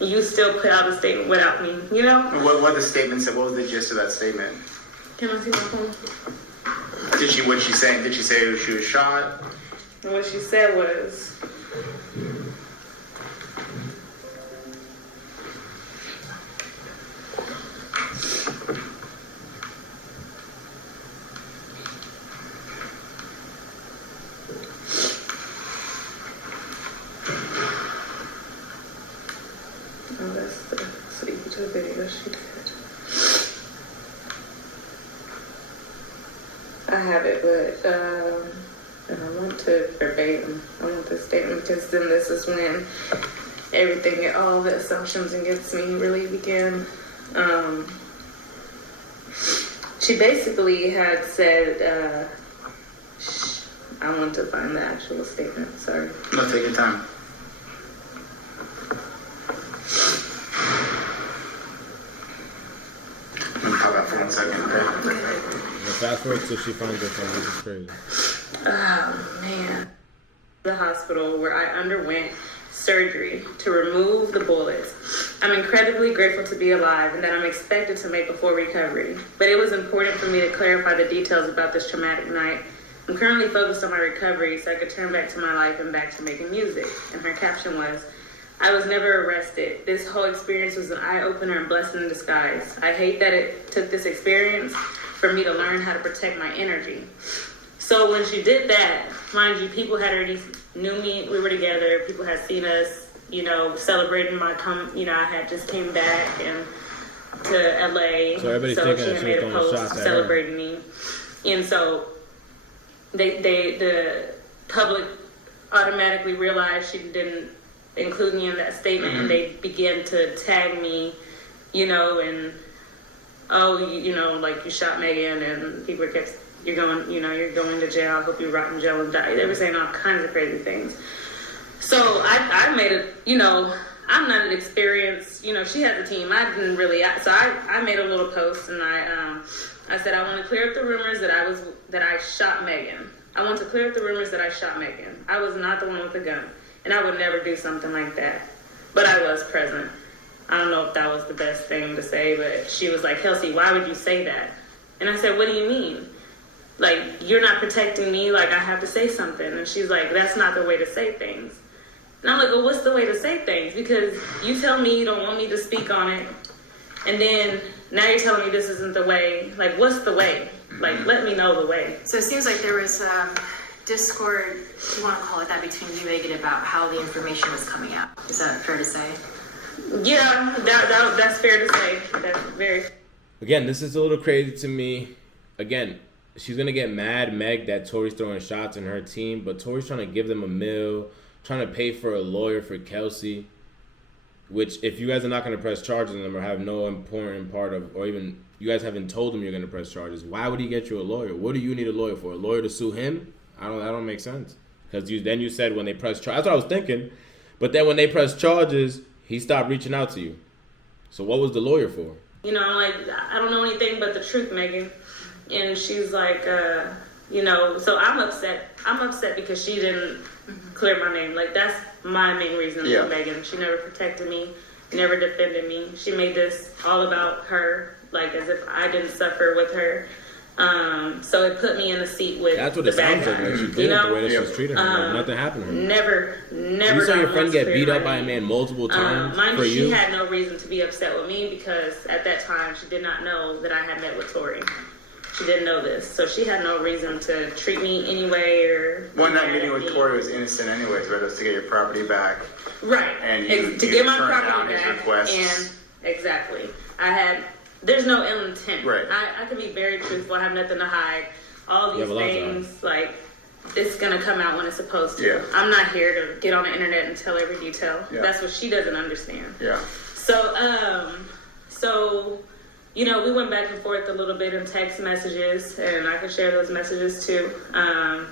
you still put out a statement without me, What the statement said? What was the gist of that statement? Can I see my phone? Did she say she was shot? And what she said was, Oh, that's the sleepy video she did. I have it, but and I want to verbatim. I want the statement because then this is when everything, all the assumptions against me really begin. She basically had said, I want to find the actual statement, sorry. No, take your time. Let me call that for 1 second, okay? Fast forward till she finds her phone. This is crazy. Oh, man. The hospital where I underwent surgery to remove the bullets. I'm incredibly grateful to be alive and that I'm expected to make a full recovery. But it was important for me to clarify the details about this traumatic night. I'm currently focused on my recovery so I could turn back to my life and back to making music. And her caption was, I was never arrested. This whole experience was an eye-opener and blessing in disguise. I hate that it took this experience for me to learn how to protect my energy. So when she did that, mind you, people had already knew me, we were together, people had seen us, celebrating my I had just came back and to LA. So everybody's thinking she that had she made was a throwing post shots at her. celebrating me. And so the public automatically realized she didn't include me in that statement, and they began to tag me, and like you shot Megan, and people kept, you're going to jail. I hope you rot in jail and die. They were saying all kinds of crazy things. So I made I'm not an experienced, she has a team. I didn't really, so I made a little post, and I said, I want to clear up the rumors that I shot Megan. I want to clear up the rumors that I shot Megan. I was not the one with the gun, and I would never do something like that. But I was present. I don't know if that was the best thing to say, but she was like, Kelsey, why would you say that? And I said, what do you mean? Like, you're not protecting me, like I have to say something. And she's like, that's not the way to say things. And I'm like, well, what's the way to say things? Because you tell me you don't want me to speak on it, and then now you're telling me this isn't the way. Like, what's the way? Like, let me know the way. So it seems like there was discord, if you want to call it that, between you and Megan about how the information was coming out. Is that fair to say? Yeah, that's fair to say. That's very. Again, this is a little crazy to me. Again, she's gonna get mad, Meg, that Tori's throwing shots in her team, but Tori's trying to give them a meal, trying to pay for a lawyer for Kelsey. Which, if you guys are not gonna press charges on them or have no important part of, or even you guys haven't told him you're gonna press charges, why would he get you a lawyer? What do you need a lawyer for? A lawyer to sue him? That don't make sense. Because then you said when they press charges, that's what I was thinking. But then when they press charges, he stopped reaching out to you. So what was the lawyer for? I'm like, I don't know anything but the truth, Megan. And she's like, so I'm upset. I'm upset because she didn't clear my name. Like, that's my main reason for Megan. She never protected me, never defended me. She made this all about her, like as if I didn't suffer with her. So it put me in a seat with That's what the it bad sounds like. guy. She did the way that she was treating her. Like, nothing happened to her. Never. You saw your not friend once get cleared beat my up by a name. man multiple times Mind for you, you. she had no reason to be upset with me because at that time she did not know that I had met with Tori. She didn't know this, so she had no reason to treat me anyway or. One night meeting with Tori was innocent anyways, right? It was to get your property back. Right. And to you get my turned down property his back. requests. And exactly, there's no ill intent. Right. I can be very truthful. I have nothing to hide. All these have a lot to things, like, it's gonna come out when it's supposed to. Yeah. I'm not here to get on the internet and tell every detail. Yeah. That's what she doesn't understand. Yeah. So, we went back and forth a little bit in text messages, and I can share those messages too. I'm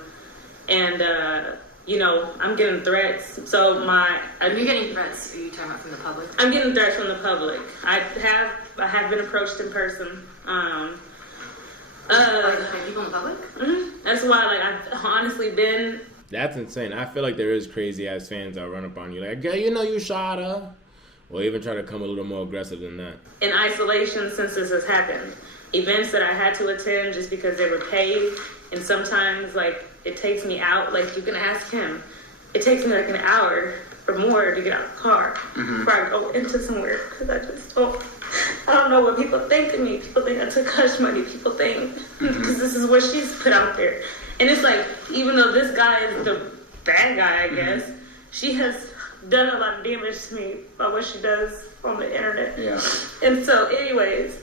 getting threats. So Are you getting threats? Are you talking about from the public? I'm getting threats from the public. I have been approached in person. By people in the public? That's why, I've honestly been. That's insane. I feel like there is crazy ass fans that run up on you like, girl, you shot her. Or even try to come a little more aggressive than that. In isolation since this has happened. Events that I had to attend just because they were paid, and sometimes it takes me out. Like, you can ask him. It takes me an hour or more to get out of the car before I go into somewhere because I don't know what people think of me. People think I took hush money. People think because this is what she's put out there, and it's like even though this guy is the bad guy, I guess she has done a lot of damage to me by what she does on the internet. Yeah. And so, anyways,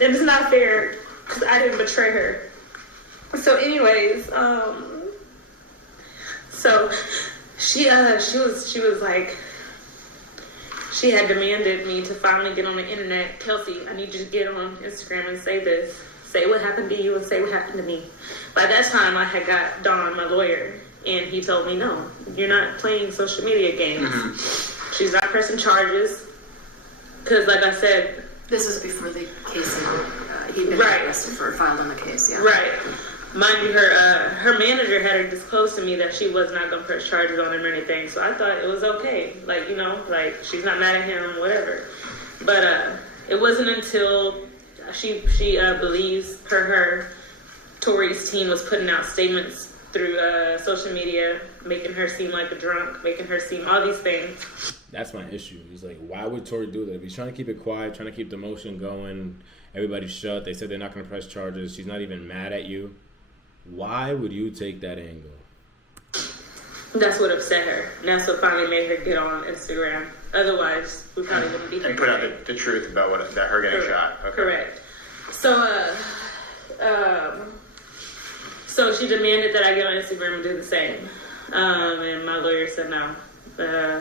it is not fair because I didn't betray her. So, anyways, so she was like, she had demanded me to finally get on the internet. Kelsey, I need you to get on Instagram and say this. Say what happened to you and say what happened to me. By that time, I had got Don, my lawyer, and he told me, no, you're not playing social media games. Mm-hmm. She's not pressing charges. Because, like I said... This was before the case he'd been right. arrested for, filed on the case, yeah. Right. Mind you, her manager had her disclosed to me that she was not going to press charges on him or anything. So I thought it was okay. Like, you know, like, she's not mad at him, whatever. But it wasn't until she believes her Tori's team was putting out statements through social media, making her seem like a drunk, making her seem all these things. That's my issue. It's like, why would Tori do that? If he's trying to keep it quiet, trying to keep the motion going, everybody's shut, they said they're not going to press charges, she's not even mad at you, why would you take that angle? That's what upset her. And that's what finally made her get on Instagram. Otherwise, we probably wouldn't be here. And put out the truth about that her getting shot. Okay. Correct. So she demanded that I get on Instagram and do the same. And my lawyer said no.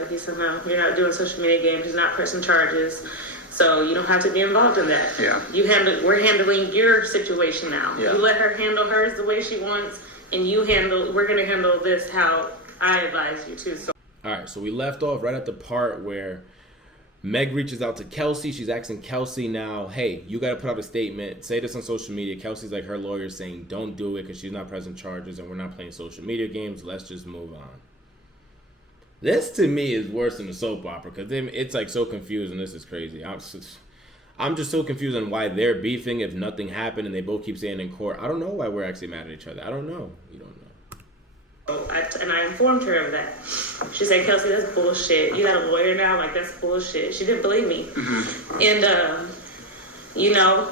He said no, you're not doing social media games, he's not pressing charges. So you don't have to be involved in that. Yeah. We're handling your situation now. Yeah. You let her handle hers the way she wants, and we're gonna handle this how I advise you to. So. All right, so we left off right at the part where Meg reaches out to Kelsey. She's asking Kelsey now, hey, you got to put out a statement. Say this on social media. Kelsey's like, her lawyer's saying, don't do it because she's not pressing charges and we're not playing social media games. Let's just move on. This, to me, is worse than a soap opera because it's, like, so confusing. This is crazy. I'm just so confused on why they're beefing if nothing happened and they both keep saying in court. I don't know why we're actually mad at each other. I don't know. You don't know. And I informed her of that. She said, Kelsey, that's bullshit. You got a lawyer now? Like, that's bullshit. She didn't believe me. Mm-hmm. And, you know,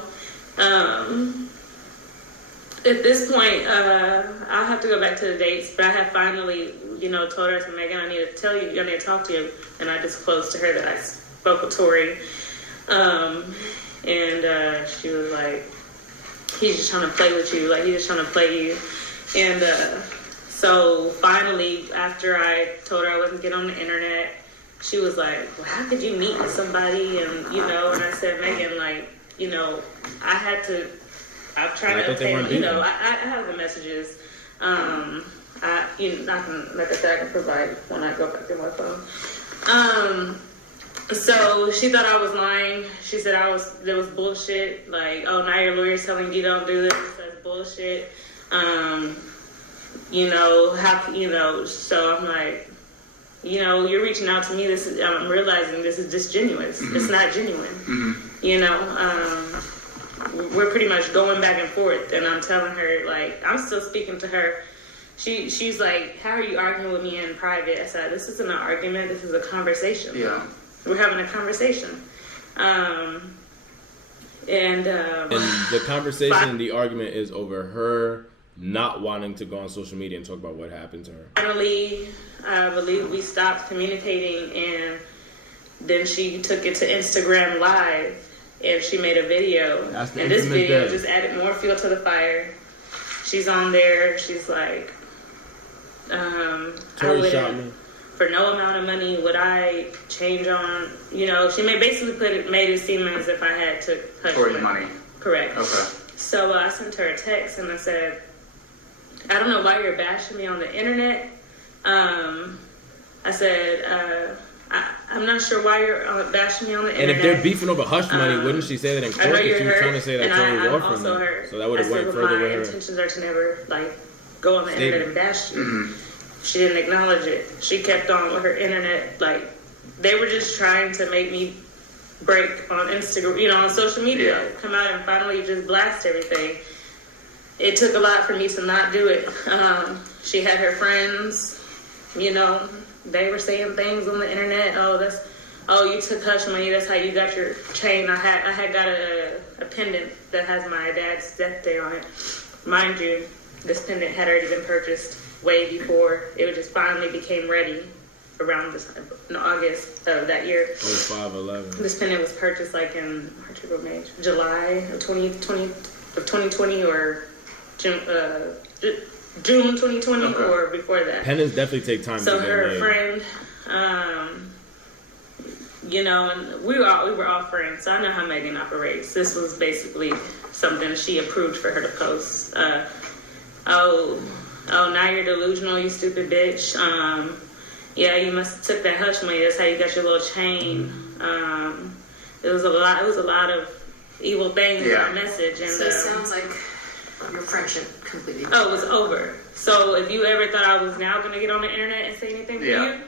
at this point, I'll have to go back to the dates, but I have finally, you know, told her, I said, Megan, I need to tell you, I need to talk to you. And I disclosed to her that I spoke with Tori. And she was like, he's just trying to play with you. Like, he's just trying to play you. And, so finally, after I told her I wasn't getting on the internet, she was like, well, how could you meet with somebody? And, you know, and I said, Megan, like, you know, I'm trying to obtain, you know, I have the messages. I can, like I said, I can provide when I go back to my phone. So she thought I was lying. She said there was bullshit. Like, oh, now your lawyer's telling you don't do this. That's bullshit. You know, so I'm like, you know, you're reaching out to me. I'm realizing this is disingenuous. Mm-hmm. It's not genuine. Mm-hmm. You know, we're pretty much going back and forth, and I'm telling her, like, I'm still speaking to her. She's like, how are you arguing with me in private? I said, this isn't an argument. This is a conversation. Yeah. We're having a conversation. And the conversation, the argument is over her not wanting to go on social media and talk about what happened to her. Finally, I believe we stopped communicating, and then she took it to Instagram Live, and she made a video. And this video just added more fuel to the fire. She's on there. She's like, Tori shot me. For no amount of money would I change on, you know, she made it seem as if I had to touch Tori's money. Correct. Okay. So I sent her a text and I said, I don't know why you're bashing me on the internet. I said, I'm not sure why you're bashing me on the internet. And if they're beefing over hush money, wouldn't she say that in court if she was trying to say that Tori was offering them? So that would have went further with her. My intentions are to never, like, go on the internet and bash you. Mm-hmm. She didn't acknowledge it. She kept on with her internet. Like, they were just trying to make me break on Instagram, you know, on social media. Yeah. Come out and finally just blast everything. It took a lot for me to not do it. She had her friends, you know, they were saying things on the internet. Oh, you took hush money. That's how you got your chain. I had got a pendant that has my dad's death day on it. Mind you, this pendant had already been purchased way before. It just finally became ready. around in August of that year. 05-11. This pendant was purchased like in March, April, May, July of 2020 or June 2020 or before that. Pendants definitely take time So to get her made. friend, you know, and we were all friends, so I know how Megan operates. This was basically something she approved for her to post. Oh, now you're delusional, you stupid bitch. Yeah, you must have took that hush money. That's how you got your little chain. It was a lot of evil things in that message. And So it sounds like your friendship completely. oh, it was over. So if you ever thought I was now gonna get on the internet and say anything to you,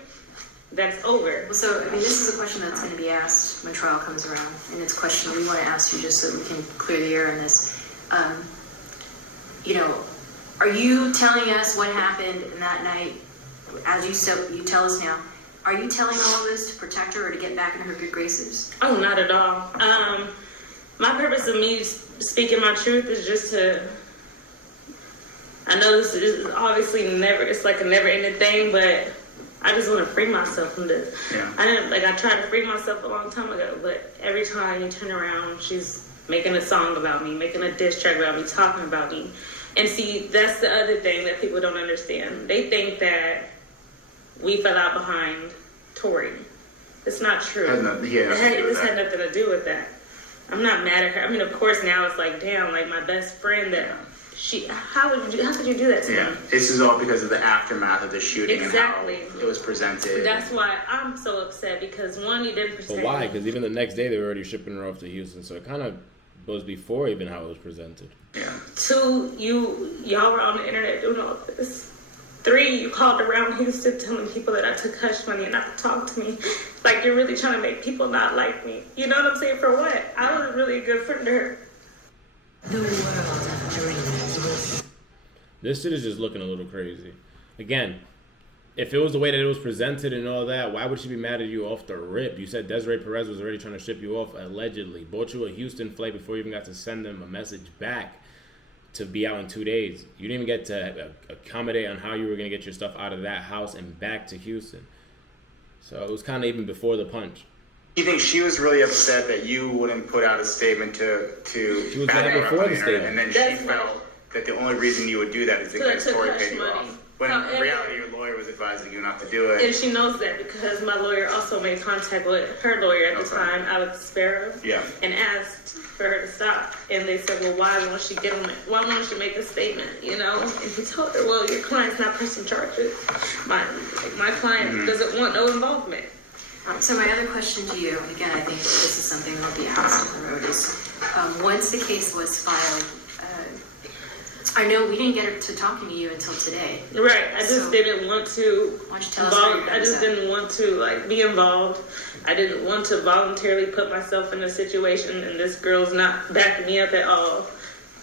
that's over. Well, so, I mean, this is a question that's going to be asked when trial comes around, and it's a question we want to ask you just so we can clear the air on this. You know, are you telling us what happened in that night, as you tell us now? Are you telling all of this to protect her or to get back in her good graces? Oh, not at all. My purpose of me speaking my truth is just to. I know this is obviously it's like a never-ending thing, but I just want to free myself from this. Yeah. I tried to free myself a long time ago, but every time you turn around, she's making a song about me, making a diss track about me, talking about me. And see, that's the other thing that people don't understand. They think that we fell out behind Tori. It's not true. This had nothing to do with that. I'm not mad at her. I mean, of course, now it's like, damn, like my best friend that how could you do that to me? This is all because of the aftermath of the shooting Exactly. and how it was presented. That's why I'm so upset, because one, you didn't present. But why? Because even the next day they were already shipping her off to Houston, so it kind of was before even how it was presented. Yeah. Two, y'all were on the internet doing all this. Three, you called around Houston telling people that I took hush money and not to talk to me. Like, you're really trying to make people not like me. You know what I'm saying? For what? I was really a good friend to her. The world of dreams. This shit is just looking a little crazy. Again, if it was the way that it was presented and all that, why would she be mad at you off the rip? You said Desiree Perez was already trying to ship you off, allegedly. Bought you a Houston flight before you even got to send them a message back to be out in 2 days. You didn't even get to accommodate on how you were going to get your stuff out of that house and back to Houston. So it was kind of even before the punch. You think she was really upset that you wouldn't put out a statement to She was back mad her up before on the internet, statement. and then That's she right. felt that the only reason you would do that is because took Tori hush paid you money. off. When However- in reality, your lawyer was advising you not to do And it. she knows that because my lawyer also made contact with her lawyer at the Okay. time, Alex Sparrow, Yeah. and asked for her to stop. And they said, well, why won't she make a statement, you know? And he told her, well, your client's not pressing charges. My client doesn't want no involvement. So my other question to you, and again, I think this is something that will be asked on the road, is once the case was filed, I know we didn't get to talking to you until today. Right, I just So- didn't want to. Why don't you tell us where your I head is just at? didn't want to be involved. I didn't want to voluntarily put myself in a situation, and this girl's not backing me up at all.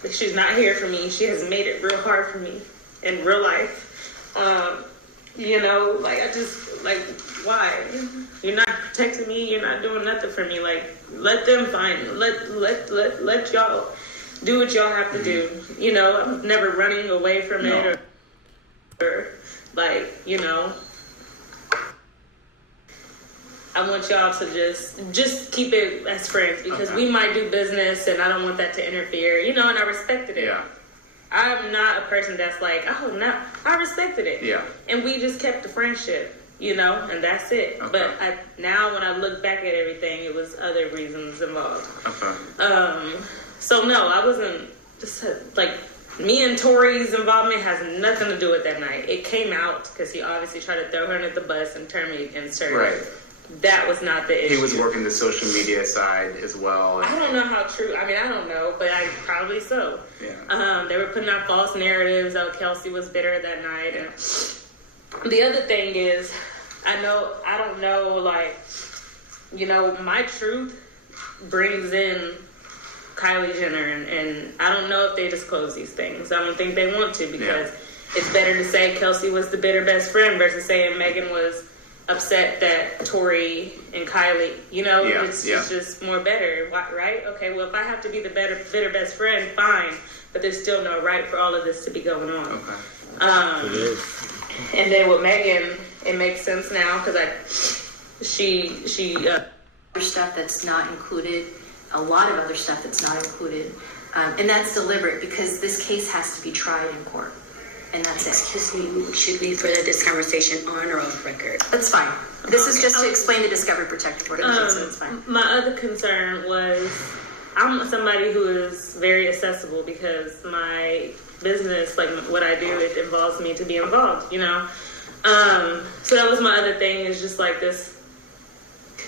She's not here for me. She has made it real hard for me in real life. You know, why? You're not protecting me. You're not doing nothing for me. Like, let them let y'all do what y'all have to do. You know, I'm never running away from it or you know. I want y'all to just keep it as friends, because we might do business and I don't want that to interfere, you know, and I respected it. Yeah. I'm not a person that's like, oh, no, I respected it. Yeah. And we just kept the friendship, you know, and that's it. Okay. But now when I look back at everything, it was other reasons involved. Okay. So no, I wasn't me and Tori's involvement has nothing to do with that night. It came out because he obviously tried to throw her under the bus and turn me against her. Right. That was not the issue. He was working the social media side as well. I don't know how true. I mean, I don't know, but probably so. Yeah. They were putting out false narratives. Oh, Kelsey was bitter that night. And the other thing is, I don't know, my truth brings in Kylie Jenner, and I don't know if they disclose these things. I don't think they want to, because it's better to say Kelsey was the bitter best friend versus saying Megan was upset that Tori and Kylie, you know, it's just more better, right? Okay, well, if I have to be the bitter best friend, fine, but there's still no right for all of this to be going on. Okay. And then with Megan, it makes sense now because Other stuff that's not included, a lot of other stuff that's not included, and that's deliberate because this case has to be tried in court, and that's it. Excuse me, should we further this conversation on or off record? That's fine. This is just to explain the discovery protective order, so it's fine. My other concern was I'm somebody who is very accessible because my business, like what I do, it involves me to be involved, you know? So that was my other thing, is just like this.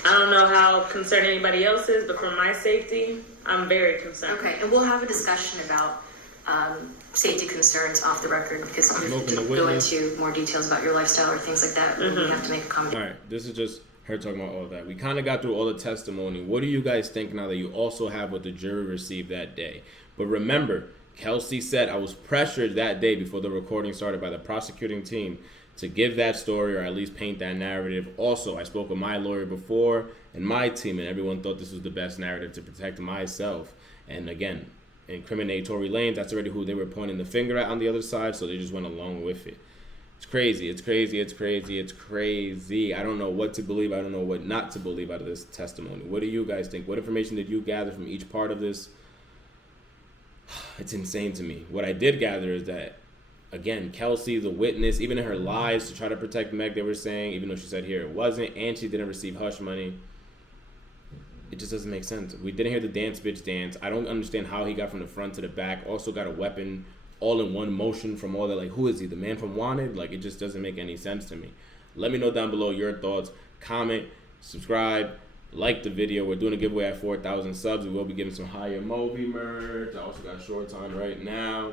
I don't know how concerned anybody else is, but for my safety, I'm very concerned. Okay, and we'll have a discussion about safety concerns off the record because we have to go into more details about your lifestyle or things like that when we have to make a comment. All right, this is just her talking about all that. We kind of got through all the testimony. What do you guys think now that you also have what the jury received that day? But remember, Kelsey said I was pressured that day before the recording started by the prosecuting team to give that story or at least paint that narrative. Also, I spoke with my lawyer before and my team, and everyone thought this was the best narrative to protect myself. And again, incriminate Tory Lanez, that's already who they were pointing the finger at on the other side, so they just went along with it. It's crazy, it's crazy, it's crazy, it's crazy. I don't know what to believe, I don't know what not to believe out of this testimony. What do you guys think? What information did you gather from each part of this? It's insane to me. What I did gather is that, again, Kelsey, the witness, even in her lies to try to protect Meg, they were saying, even though she said here it wasn't, and she didn't receive hush money, it just doesn't make sense. We didn't hear the dance bitch dance. I don't understand how he got from the front to the back. Also got a weapon all in one motion from all that. Like, who is he? The man from Wanted? Like, it just doesn't make any sense to me. Let me know down below your thoughts. Comment, subscribe, like the video. We're doing a giveaway at 4,000 subs. We will be giving some higher movie merch. I also got shorts on right now.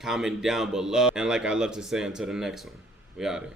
Comment down below. And like I love to say, until the next one, we out here.